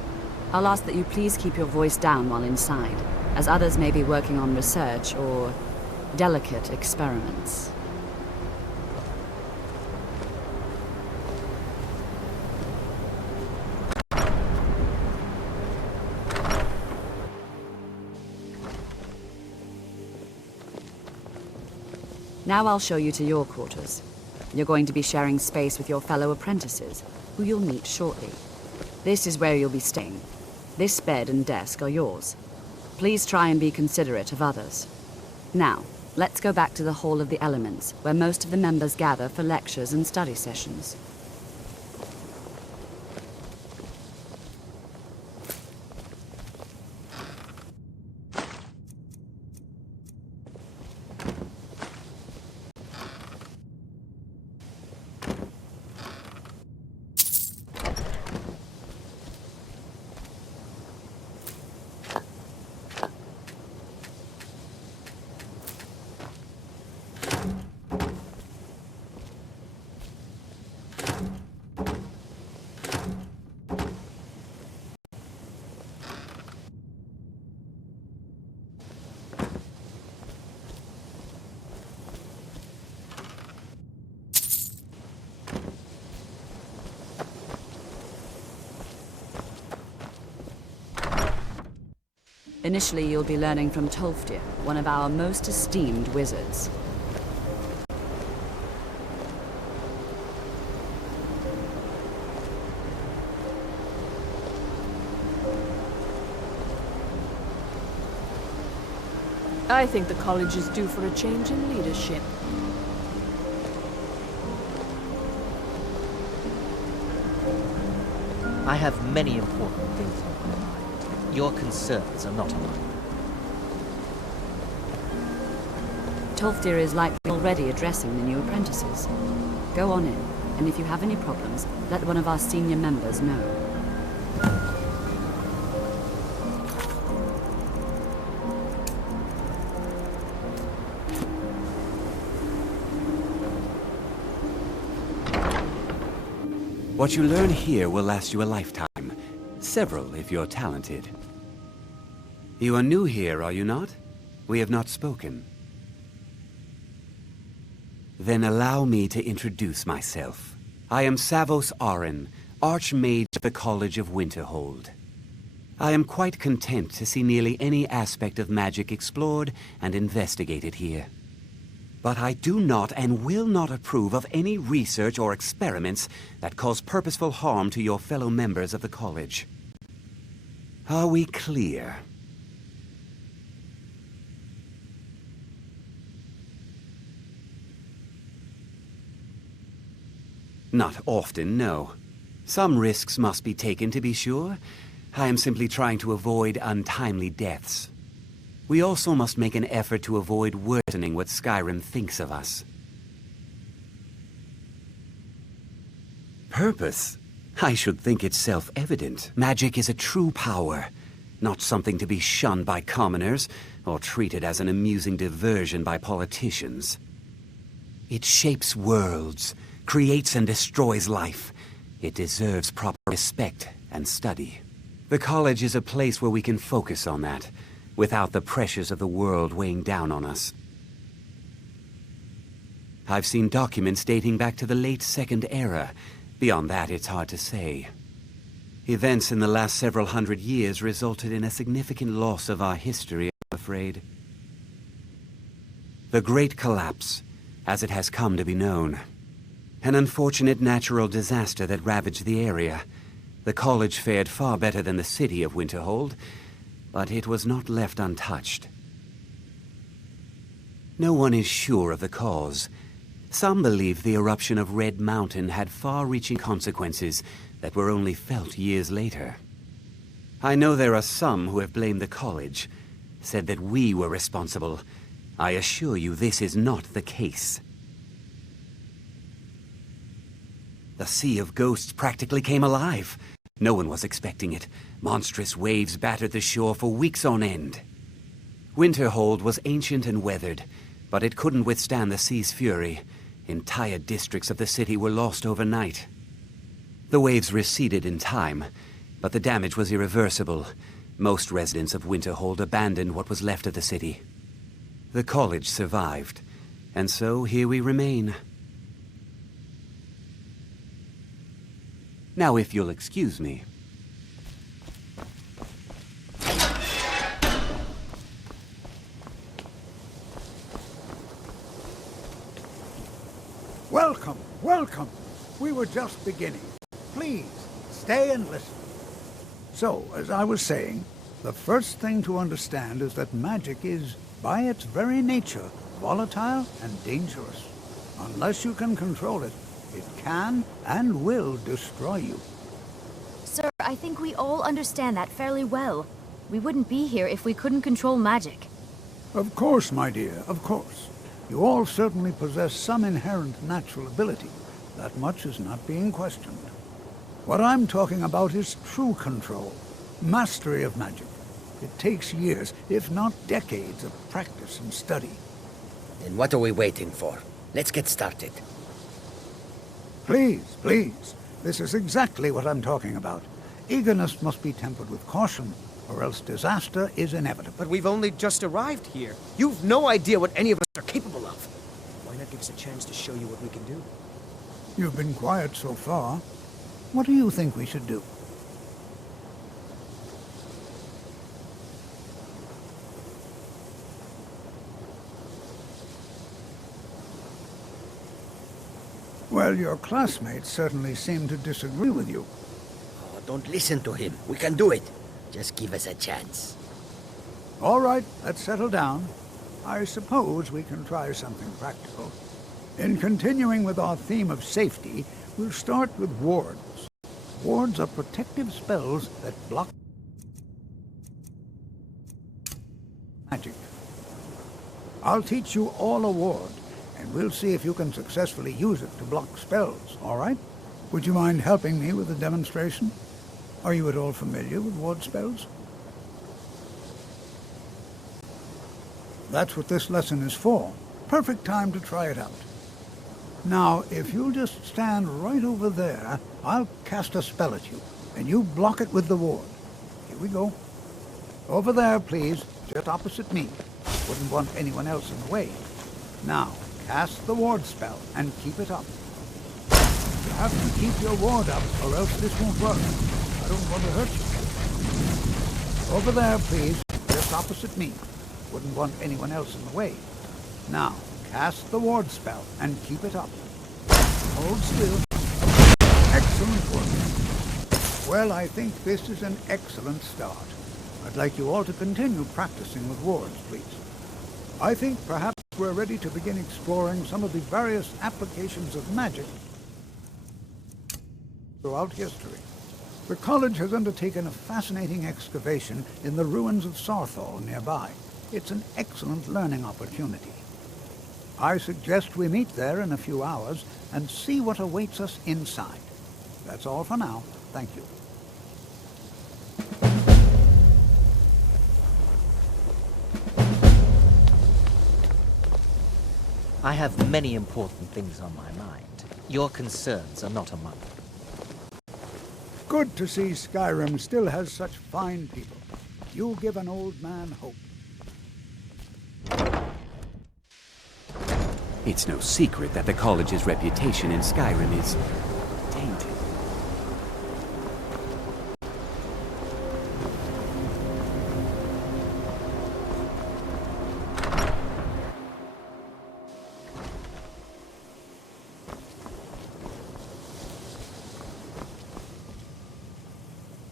I'll ask that you please keep your voice down while inside, as others may be working on research or delicate experiments. Now I'll show you to your quarters. You're going to be sharing space with your fellow apprentices, who you'll meet shortly. This is where you'll be staying. This bed and desk are yours. Please try and be considerate of others. Now, let's go back to the Hall of the Elements, where most of the members gather for lectures and study sessions. Initially, you'll be learning from Tolfdir, one of our most esteemed wizards. I think the college is due for a change in leadership. I have many important things on my mind. Your concerns are not mine. Tolfdir is likely already addressing the new apprentices. Go on in, and if you have any problems, let one of our senior members know. What you learn here will last you a lifetime. Several, if you're talented. You are new here, are you not? We have not spoken. Then allow me to introduce myself. I am Savos Arin, Archmage of the College of Winterhold. I am quite content to see nearly any aspect of magic explored and investigated here. But I do not and will not approve of any research or experiments that cause purposeful harm to your fellow members of the college. Are we clear? Not often, no. Some risks must be taken, to be sure. I am simply trying to avoid untimely deaths. We also must make an effort to avoid worsening what Skyrim thinks of us. Purpose? I should think it's self-evident. Magic is a true power, not something to be shunned by commoners or treated as an amusing diversion by politicians. It shapes worlds, creates and destroys life. It deserves proper respect and study. The college is a place where we can focus on that, without the pressures of the world weighing down on us. I've seen documents dating back to the late Second Era. Beyond that, it's hard to say. Events in the last several hundred years resulted in a significant loss of our history, I'm afraid. The Great Collapse, as it has come to be known. An unfortunate natural disaster that ravaged the area. The college fared far better than the city of Winterhold, but it was not left untouched. No one is sure of the cause. Some believe the eruption of Red Mountain had far-reaching consequences that were only felt years later. I know there are some who have blamed the college, said that we were responsible. I assure you this is not the case. The Sea of Ghosts practically came alive. No one was expecting it. Monstrous waves battered the shore for weeks on end. Winterhold was ancient and weathered, but it couldn't withstand the sea's fury. Entire districts of the city were lost overnight. The waves receded in time, but the damage was irreversible. Most residents of Winterhold abandoned what was left of the city. The college survived, and so here we remain. Now, if you'll excuse me. Welcome, welcome. We were just beginning. Please, stay and listen. So, as I was saying, the first thing to understand is that magic is, by its very nature, volatile and dangerous. Unless you can control it, it can and will destroy you. Sir, I think we all understand that fairly well. We wouldn't be here if we couldn't control magic. Of course, my dear, of course. You all certainly possess some inherent natural ability. That much is not being questioned. What I'm talking about is true control, mastery of magic. It takes years, if not decades, of practice and study. Then what are we waiting for? Let's get started. Please, please. This is exactly what I'm talking about. Eagerness must be tempered with caution, or else disaster is inevitable. But we've only just arrived here. You've no idea what any of us are capable of. Why not give us a chance to show you what we can do? You've been quiet so far. What do you think we should do? Well, your classmates certainly seem to disagree with you. Oh, don't listen to him. We can do it. Just give us a chance. All right, let's settle down. I suppose we can try something practical. In continuing with our theme of safety, we'll start with wards. Wards are protective spells that block magic. I'll teach you all a ward, and we'll see if you can successfully use it to block spells, all right? Would you mind helping me with the demonstration? Are you at all familiar with ward spells? That's what this lesson is for. Perfect time to try it out. Now, if you'll just stand right over there, I'll cast a spell at you, and you block it with the ward. Here we go. Over there, please, just opposite me. Wouldn't want anyone else in the way. Now, cast the ward spell, and keep it up. You have to keep your ward up, or else this won't work. I don't want to hurt you. Over there, please, just opposite me. Wouldn't want anyone else in the way. Now, cast the ward spell, and keep it up. Hold still. Excellent work. Well, I think this is an excellent start. I'd like you all to continue practicing with wards, please. I think perhaps we're ready to begin exploring some of the various applications of magic. throughout history. The college has undertaken a fascinating excavation in the ruins of Sarthal nearby. It's an excellent learning opportunity. I suggest we meet there in a few hours and see what awaits us inside. That's all for now. Thank you. I have many important things on my mind. Your concerns are not among them. Good to see Skyrim still has such fine people. You give an old man hope. It's no secret that the college's reputation in Skyrim is tainted.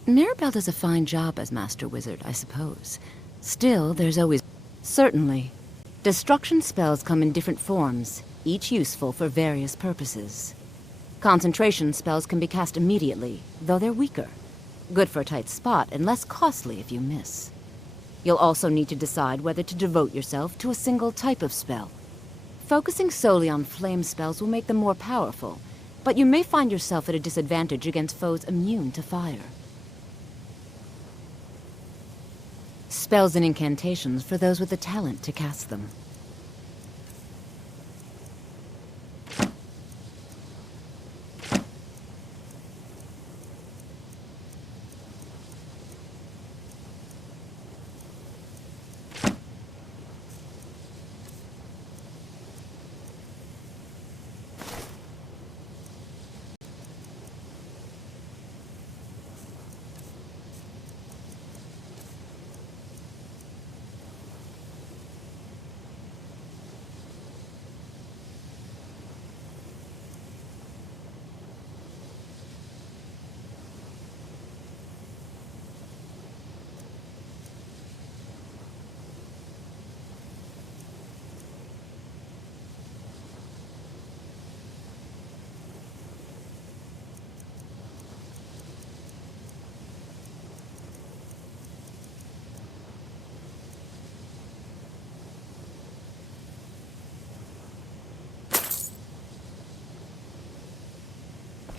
Maribel does a fine job as Master Wizard, I suppose. Still, there's always... Certainly. Destruction spells come in different forms, each useful for various purposes. Concentration spells can be cast immediately, though they're weaker. Good for a tight spot, and less costly if you miss. You'll also need to decide whether to devote yourself to a single type of spell. Focusing solely on flame spells will make them more powerful, but you may find yourself at a disadvantage against foes immune to fire. Spells and incantations for those with the talent to cast them.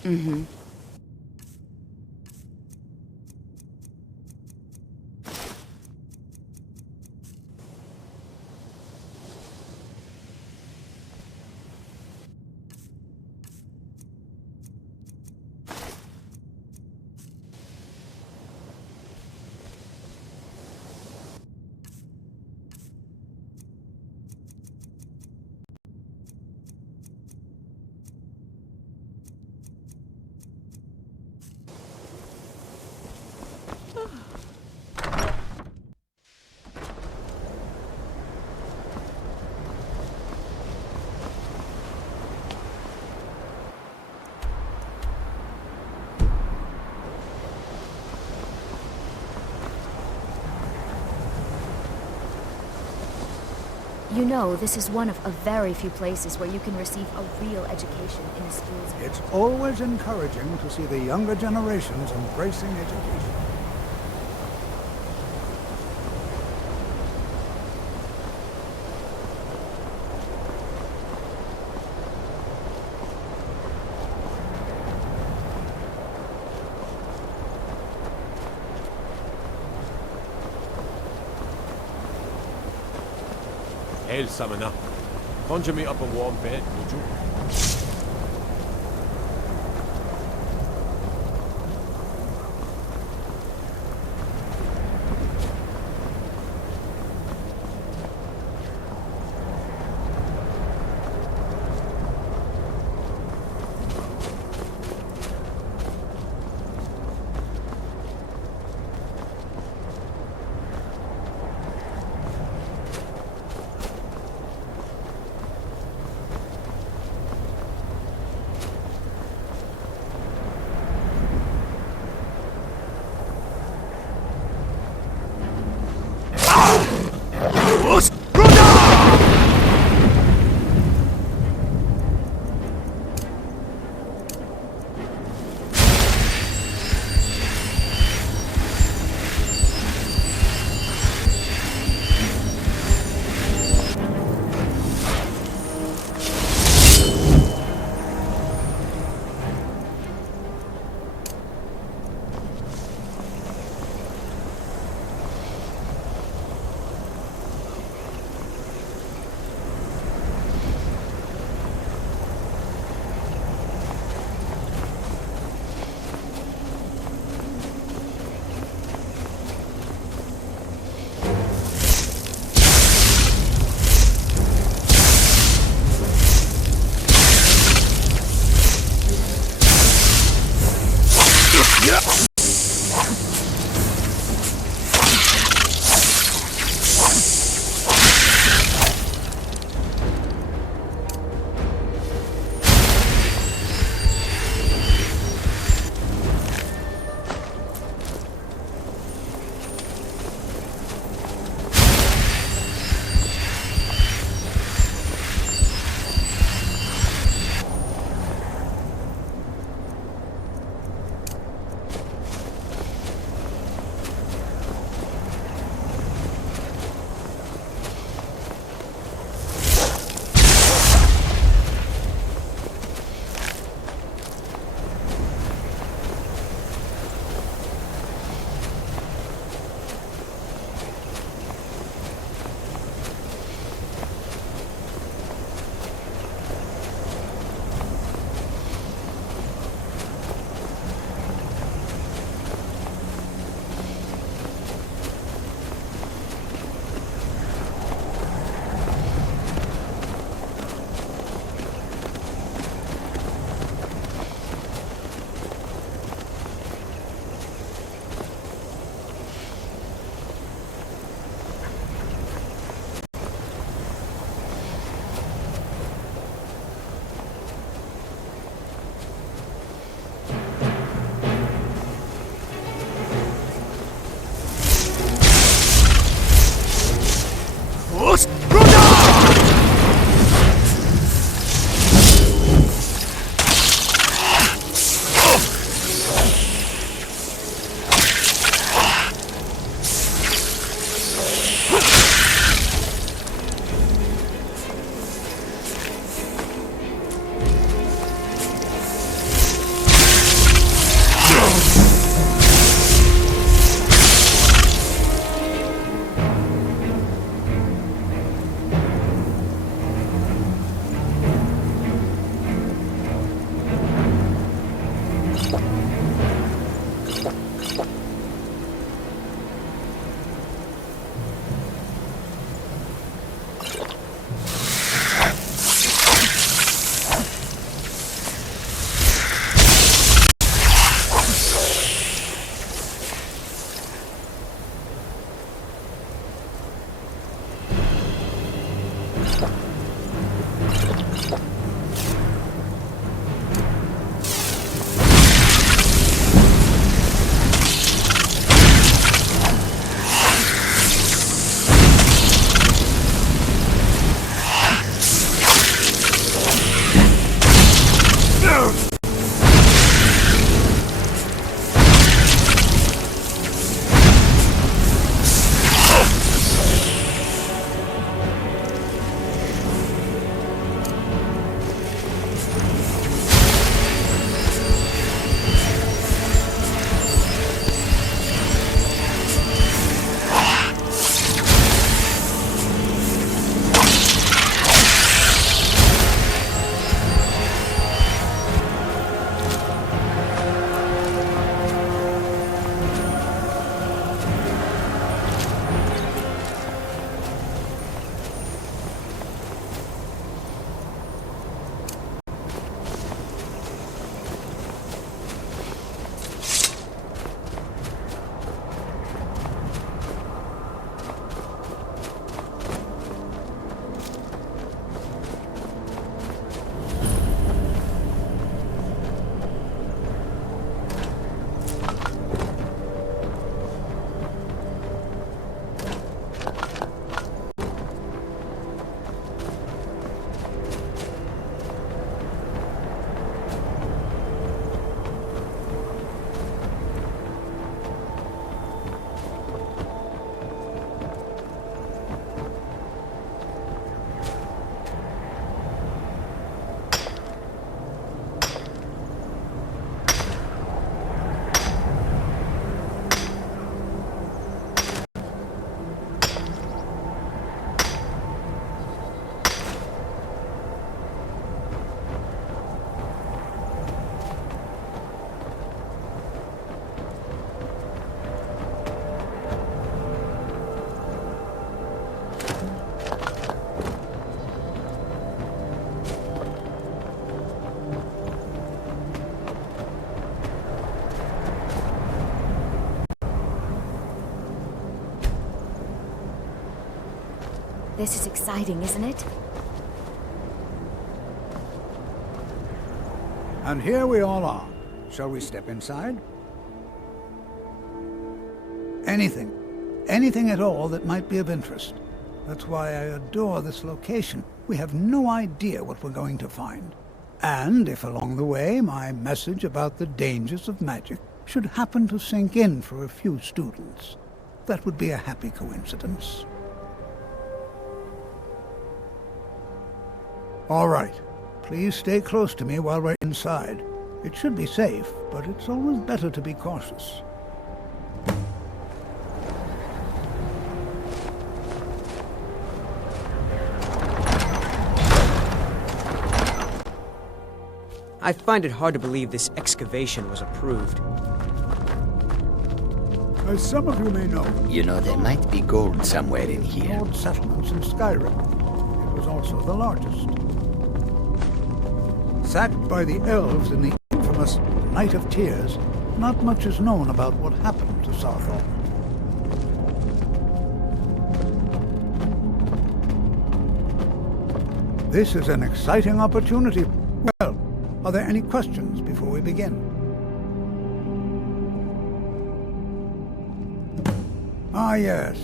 Mm-hmm. You know, this is one of a very few places where you can receive a real education in the schools. It's always encouraging to see the younger generations embracing education. Hail, Summoner. Conjure me up a warm bed, would you? This is exciting, isn't it? And here we all are. Shall we step inside? Anything at all that might be of interest. That's why I adore this location. We have no idea what we're going to find. And if along the way my message about the dangers of magic should happen to sink in for a few students, that would be a happy coincidence. All right. Please stay close to me while we're inside. It should be safe, but it's always better to be cautious. I find it hard to believe this excavation was approved. As some of you may know... You know, there might be gold somewhere in here. Old settlements in Skyrim. It was also the largest. Sacked by the elves in the infamous Night of Tears, not much is known about what happened to Southall. This is an exciting opportunity. Well, are there any questions before we begin? Ah, yes.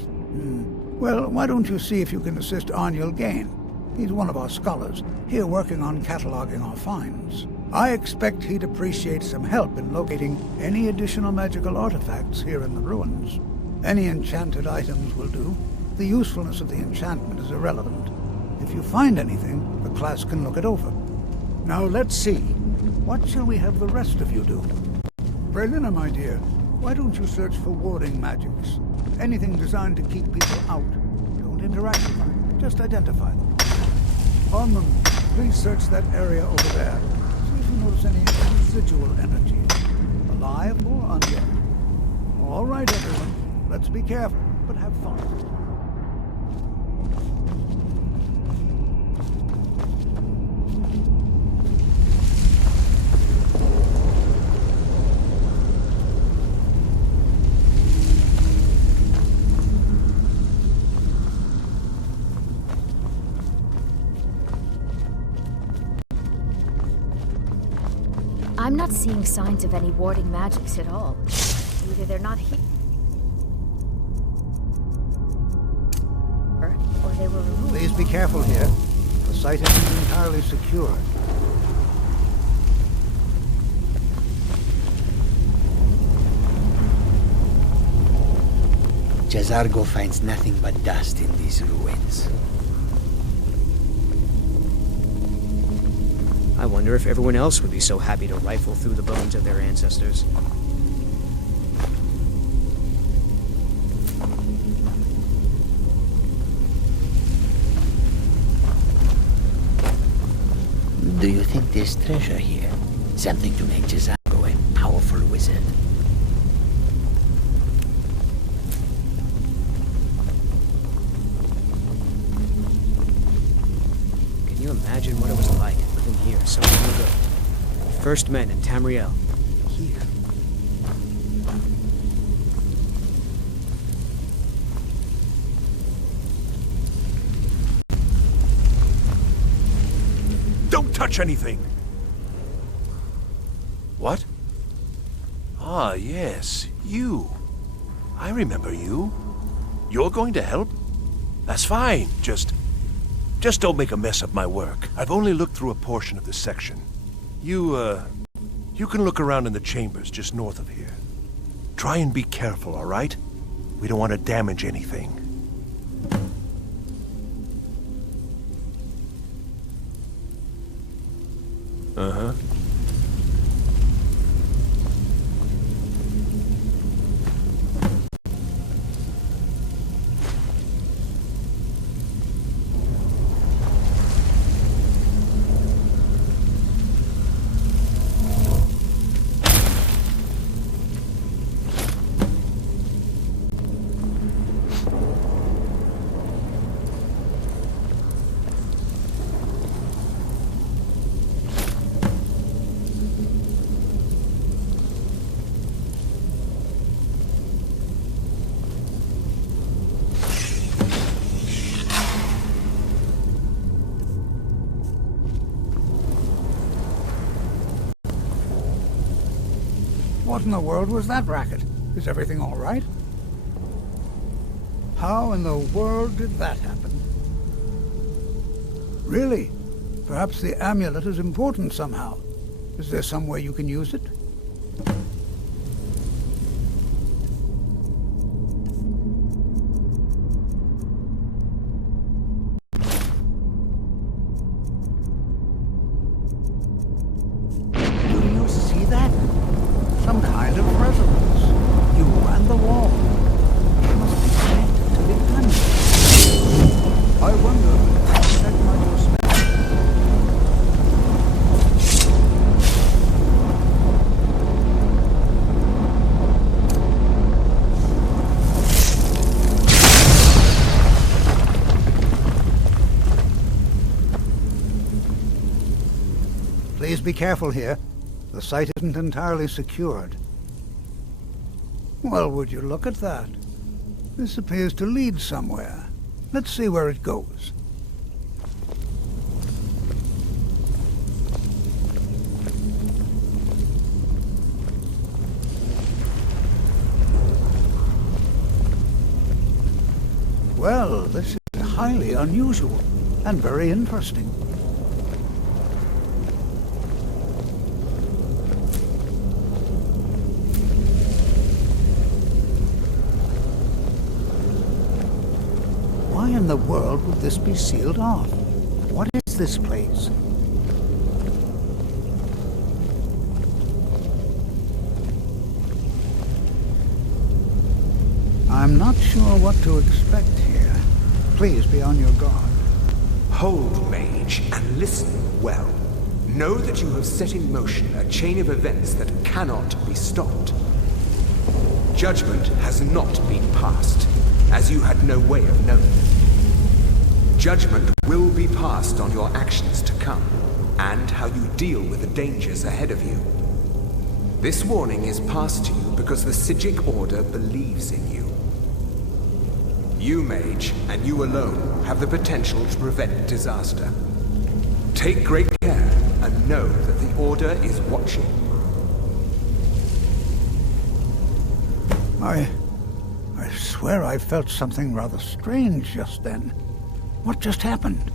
Well, why don't you see if you can assist Arniel Gain? He's one of our scholars, here working on cataloging our finds. I expect he'd appreciate some help in locating any additional magical artifacts here in the ruins. Any enchanted items will do. The usefulness of the enchantment is irrelevant. If you find anything, the class can look it over. Now let's see. What shall we have the rest of you do? Brelina, my dear, why don't you search for warding magics? Anything designed to keep people out. Don't interact with them, just identify them. Ormond, please search that area over there. See if you notice any residual energy. Alive or undead. All right, everyone. Let's be careful, but have fun. I'm not seeing signs of any warding magics at all. Either they're not here, or they were removed. Please be careful here. The site isn't entirely secure. Jazargo finds nothing but dust in these ruins. I wonder if everyone else would be so happy to rifle through the bones of their ancestors. Do you think there's treasure here? Something to make Jazargo a powerful wizard? Can you imagine what it was like living here so long ago? First men in Tamriel. Here. Don't touch anything! What? Ah, yes, you. I remember you. You're going to help? That's fine, just don't make a mess of my work. I've only looked through a portion of this section. You can look around in the chambers just north of here. Try and be careful, all right? We don't want to damage anything. Uh-huh. What in the world was that racket? Is everything all right? How in the world did that happen? Really? Perhaps the amulet is important somehow. Is there some way you can use it? Do you see that? Some kind of resonance. You and the wall. It must be connected to the amulet. I wonder if that might have smelled. Please be careful here. The site isn't entirely secured. Well, would you look at that? This appears to lead somewhere. Let's see where it goes. Well, this is highly unusual and very interesting. Why in the world would this be sealed off? What is this place? I'm not sure what to expect here. Please be on your guard. Hold, mage, and listen well. Know that you have set in motion a chain of events that cannot be stopped. Judgment has not been passed, as you had no way of knowing. Judgment will be passed on your actions to come, and how you deal with the dangers ahead of you. This warning is passed to you because the Psijic Order believes in you. You, mage, and you alone, have the potential to prevent disaster. Take great care, and know that the Order is watching. I swear I felt something rather strange just then. What just happened?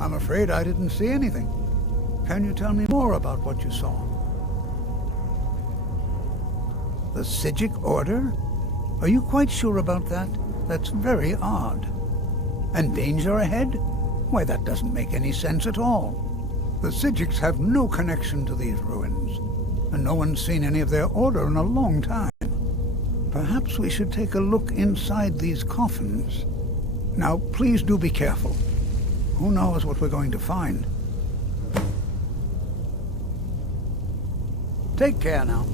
I'm afraid I didn't see anything. Can you tell me more about what you saw? The Psijic Order? Are you quite sure about that? That's very odd. And danger ahead? Why, that doesn't make any sense at all. The Psijics have no connection to these ruins, and no one's seen any of their order in a long time. Perhaps we should take a look inside these coffins. Now, please do be careful. Who knows what we're going to find? Take care now.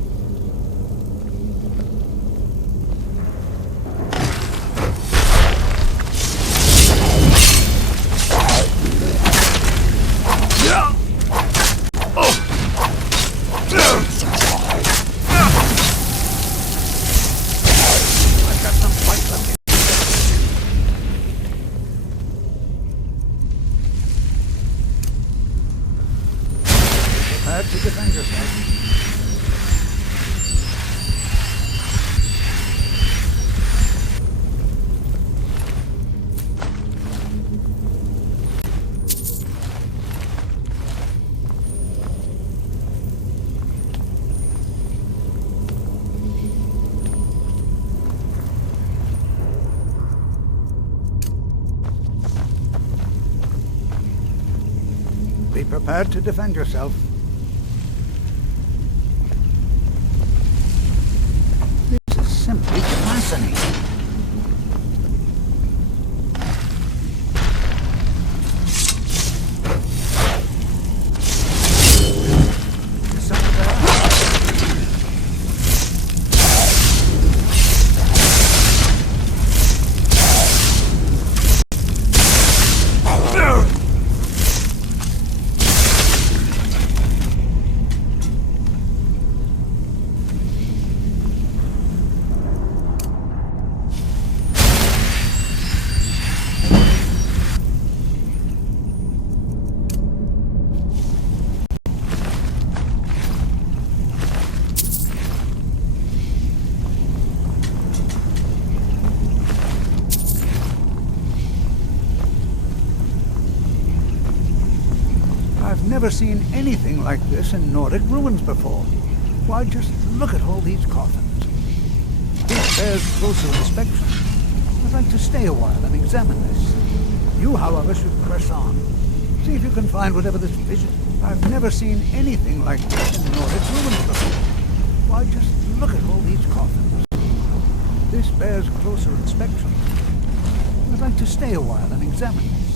To defend yourself. Be prepared to defend yourself. Simply fascinating. never seen anything like this in Nordic ruins before. Why, just look at all these coffins. This bears closer inspection. I'd like to stay a while and examine this. You, however, should press on. See if you can find whatever this vision... I've never seen anything like this in Nordic ruins before. Why, just look at all these coffins. This bears closer inspection. I'd like to stay a while and examine this.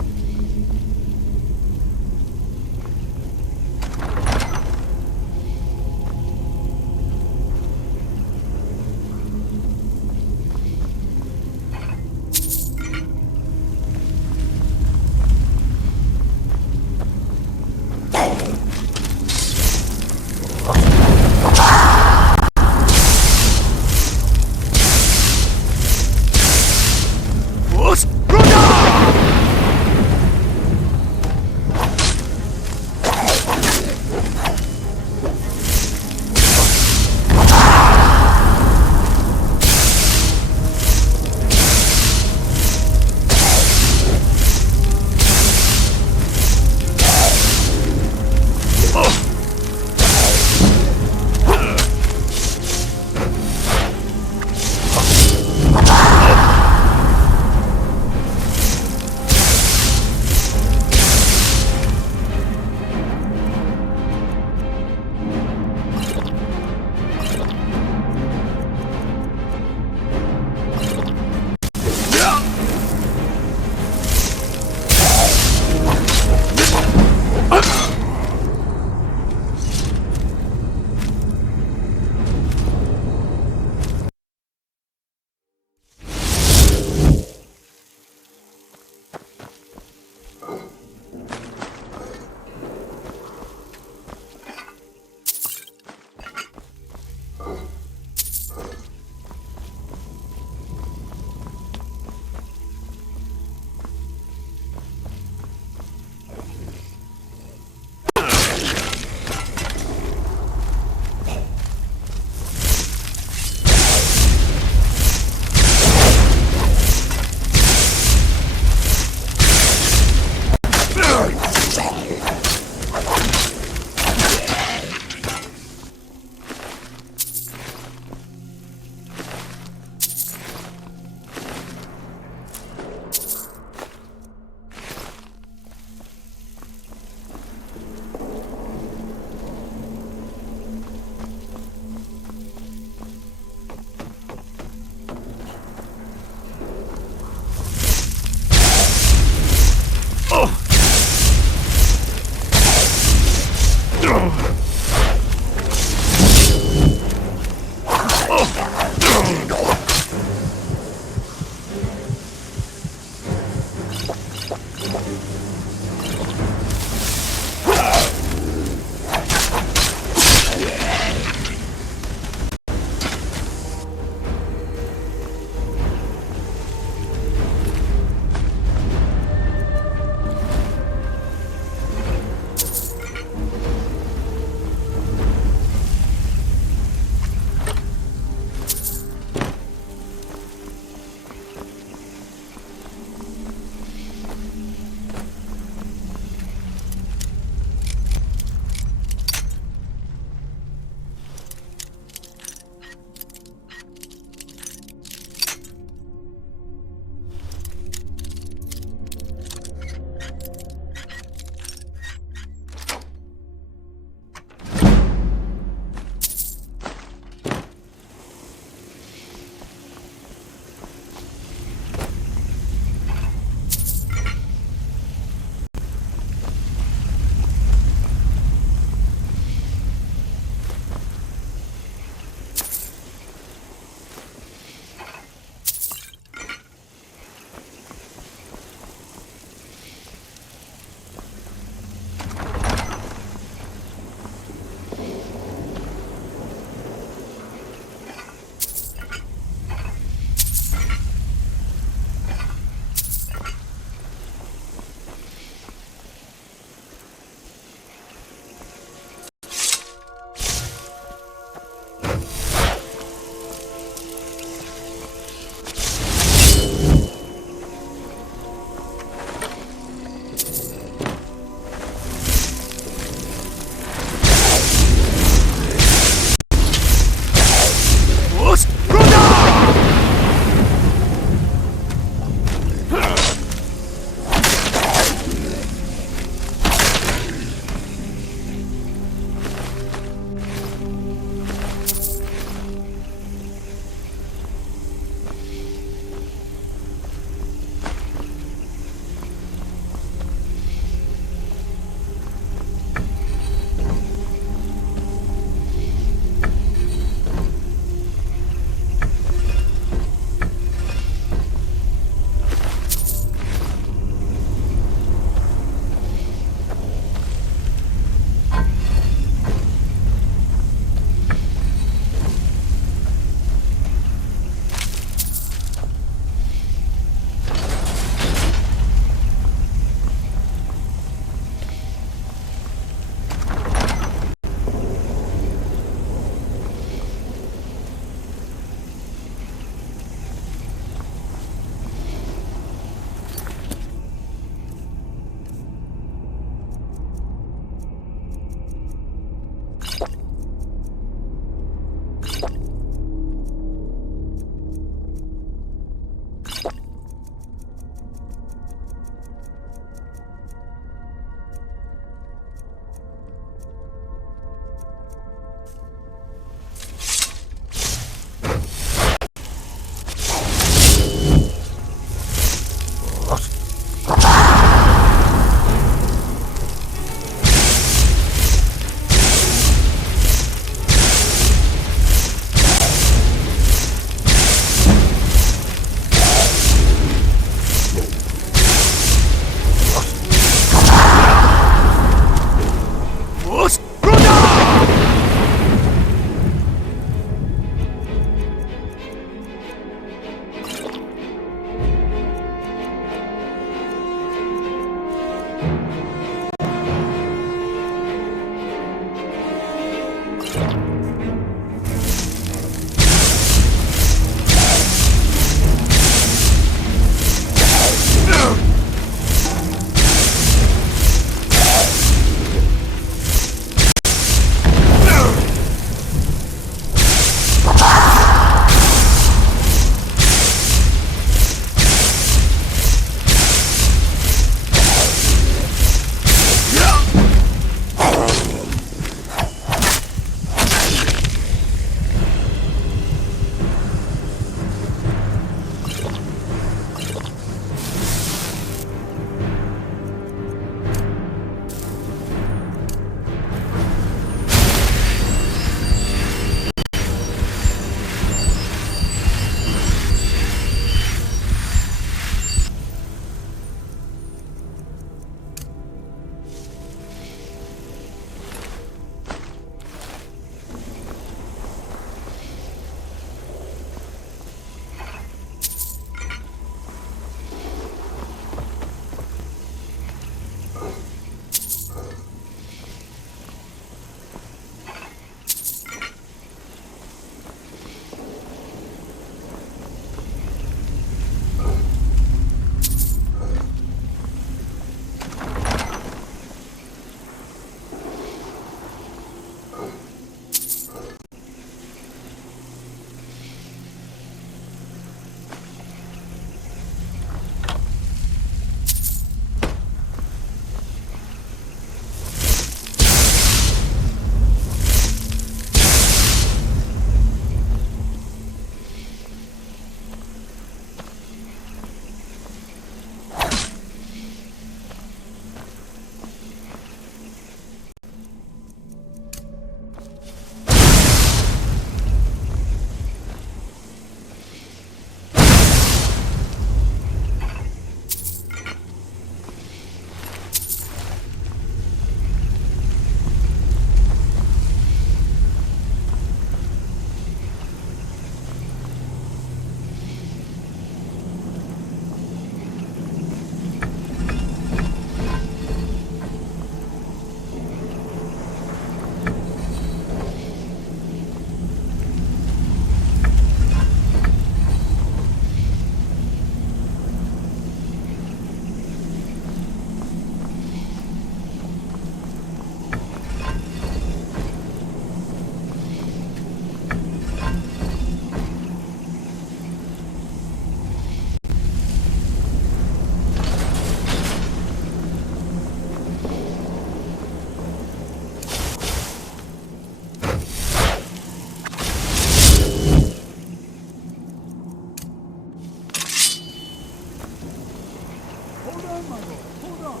on, my boy. Hold on.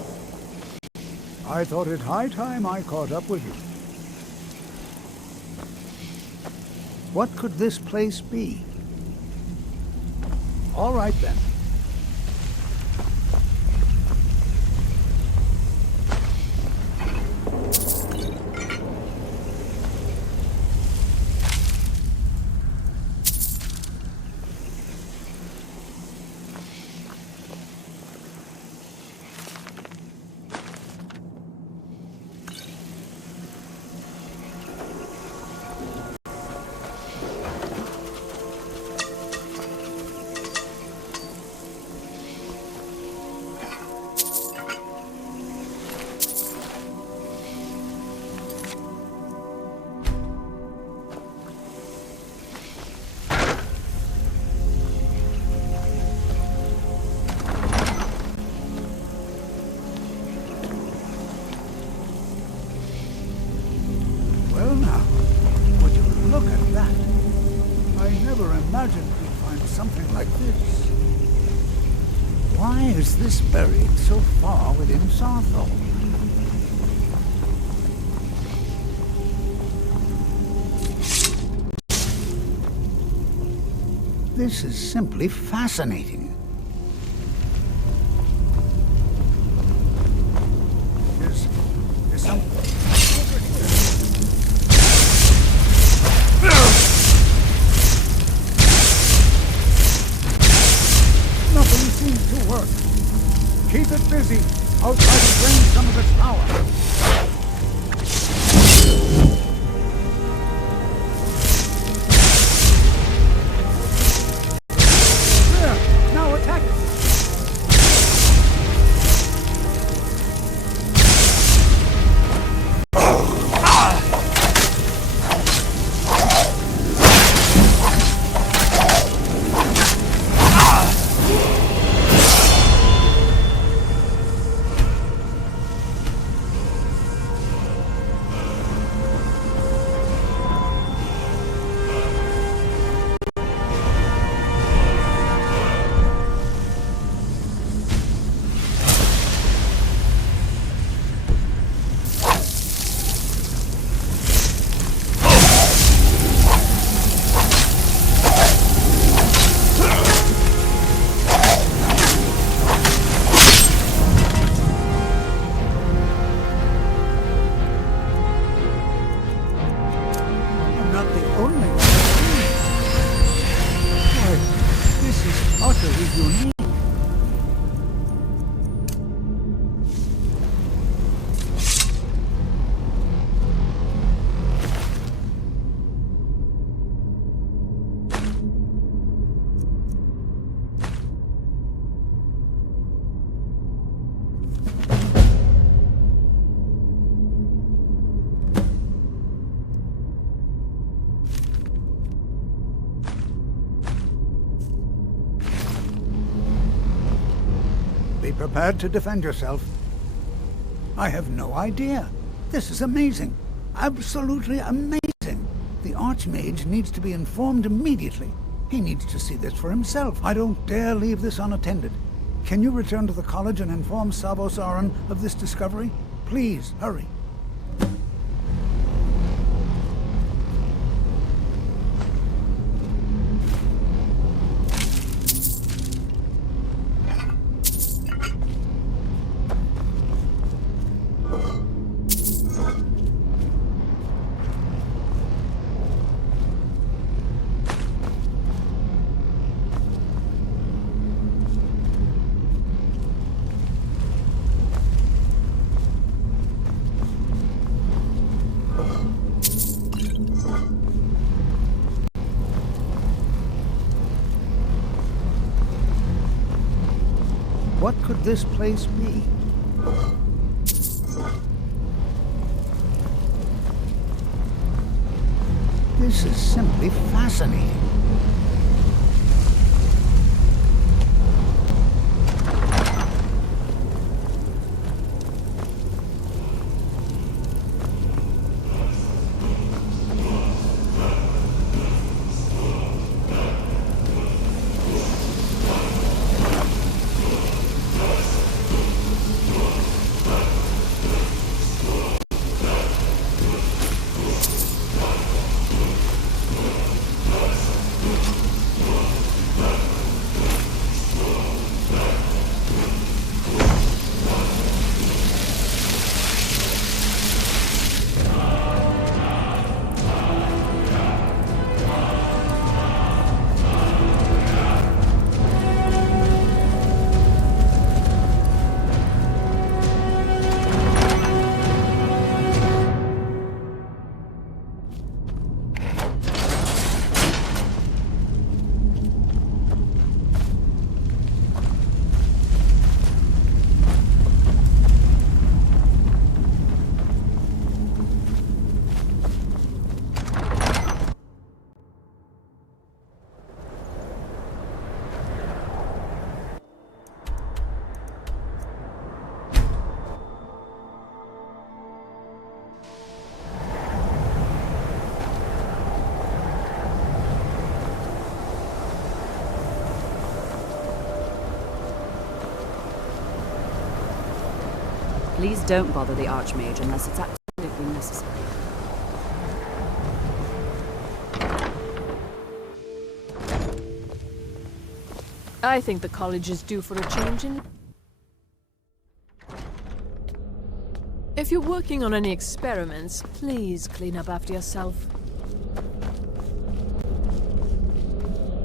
I thought it high time I caught up with you. What could this place be? All right, then. Well now, would you look at that? I never imagined we'd find something like this. Why is this buried so far within Sarthol? This is simply fascinating. There's some... Nothing seems to work. Keep it busy. I'll try to drain some of its power. There! Now attack it! Be prepared to defend yourself. I have no idea. This is amazing. Absolutely amazing. The Archmage needs to be informed immediately. He needs to see this for himself. I don't dare leave this unattended. Can you return to the college and inform Savos Aran of this discovery? Please, hurry. What could this place be? This is simply fascinating. Please don't bother the Archmage unless it's absolutely necessary. I think the college is due for a change in... If you're working on any experiments, please clean up after yourself.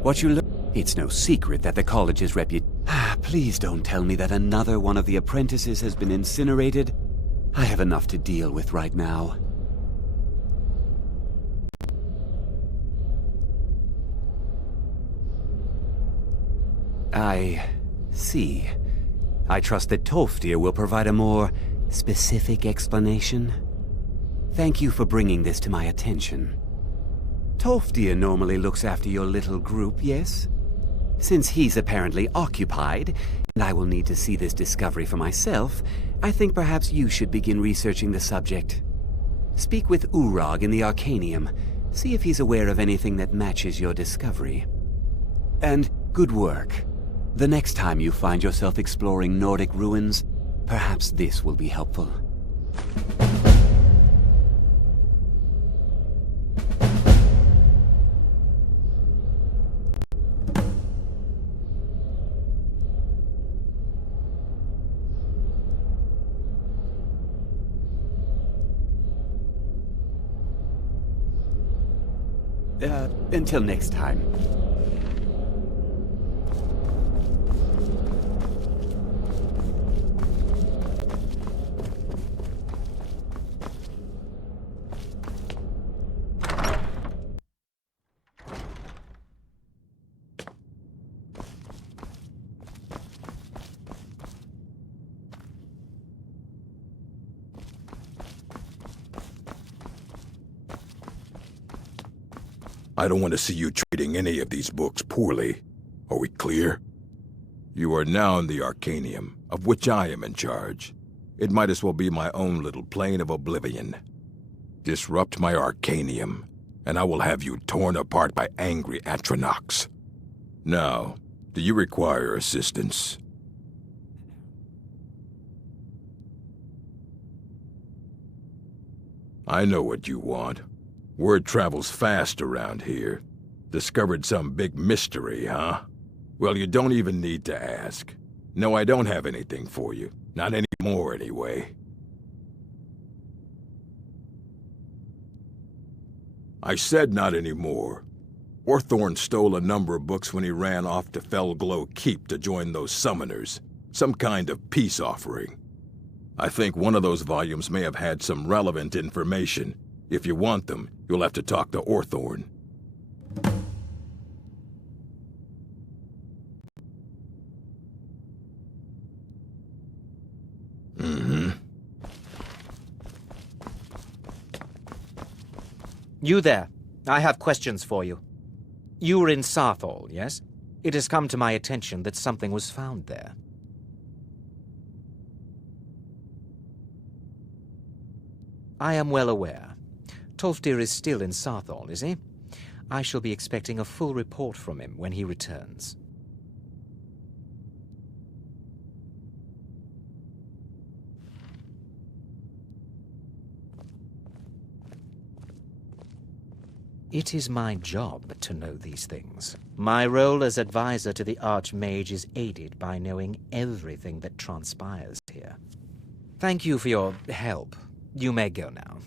What you learn? It's no secret that the college's reputation... Please don't tell me that another one of the apprentices has been incinerated. I have enough to deal with right now. I see. I trust that Tolfdir will provide a more specific explanation. Thank you for bringing this to my attention. Tolfdir normally looks after your little group, yes? Since he's apparently occupied, and I will need to see this discovery for myself, I think perhaps you should begin researching the subject. Speak with Urag in the Arcanium. See if he's aware of anything that matches your discovery. And good work. The next time you find yourself exploring Nordic ruins, perhaps this will be helpful. Until next time. I don't want to see you treating any of these books poorly. Are we clear? You are now in the Arcanium, of which I am in charge. It might as well be my own little plane of oblivion. Disrupt my Arcanium, and I will have you torn apart by angry Atronachs. Now, do you require assistance? I know what you want. Word travels fast around here. Discovered some big mystery, huh? Well, you don't even need to ask. No, I don't have anything for you. Not anymore, anyway. I said not anymore. Orthorn stole a number of books when he ran off to Felglow Keep to join those summoners. Some kind of peace offering. I think one of those volumes may have had some relevant information. If you want them, you'll have to talk to Orthorn. Mm-hmm. You there. I have questions for you. You were in Sarthal, yes? It has come to my attention that something was found there. I am well aware. Tolfdir is still in Sarthal, is he? I shall be expecting a full report from him when he returns. It is my job to know these things. My role as advisor to the Archmage is aided by knowing everything that transpires here. Thank you for your help. You may go now.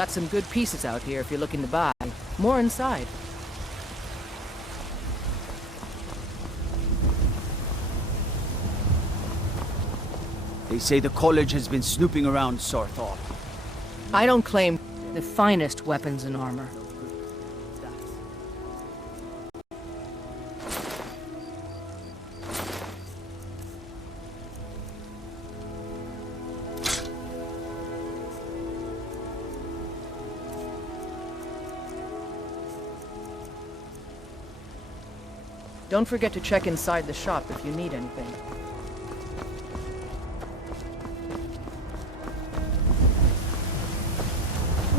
Got some good pieces out here if you're looking to buy. More inside. They say the college has been snooping around Sarthal. I don't claim the finest weapons and armor. Don't forget to check inside the shop if you need anything.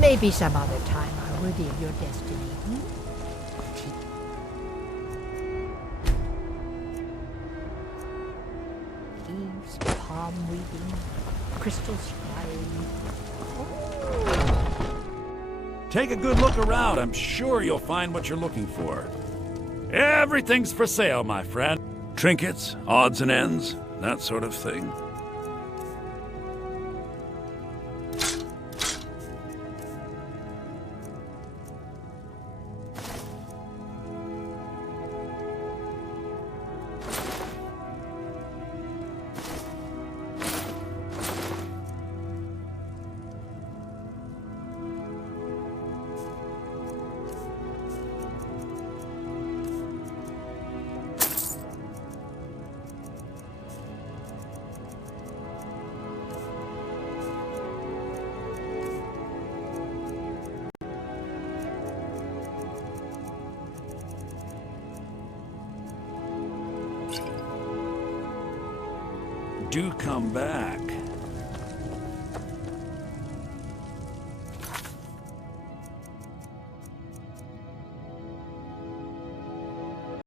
Maybe some other time are worthy of your destiny. Eaves, palm weaving, crystal scrying. Take a good look around. I'm sure you'll find what you're looking for. Everything's for sale, my friend. Trinkets, odds and ends, that sort of thing. Do come back.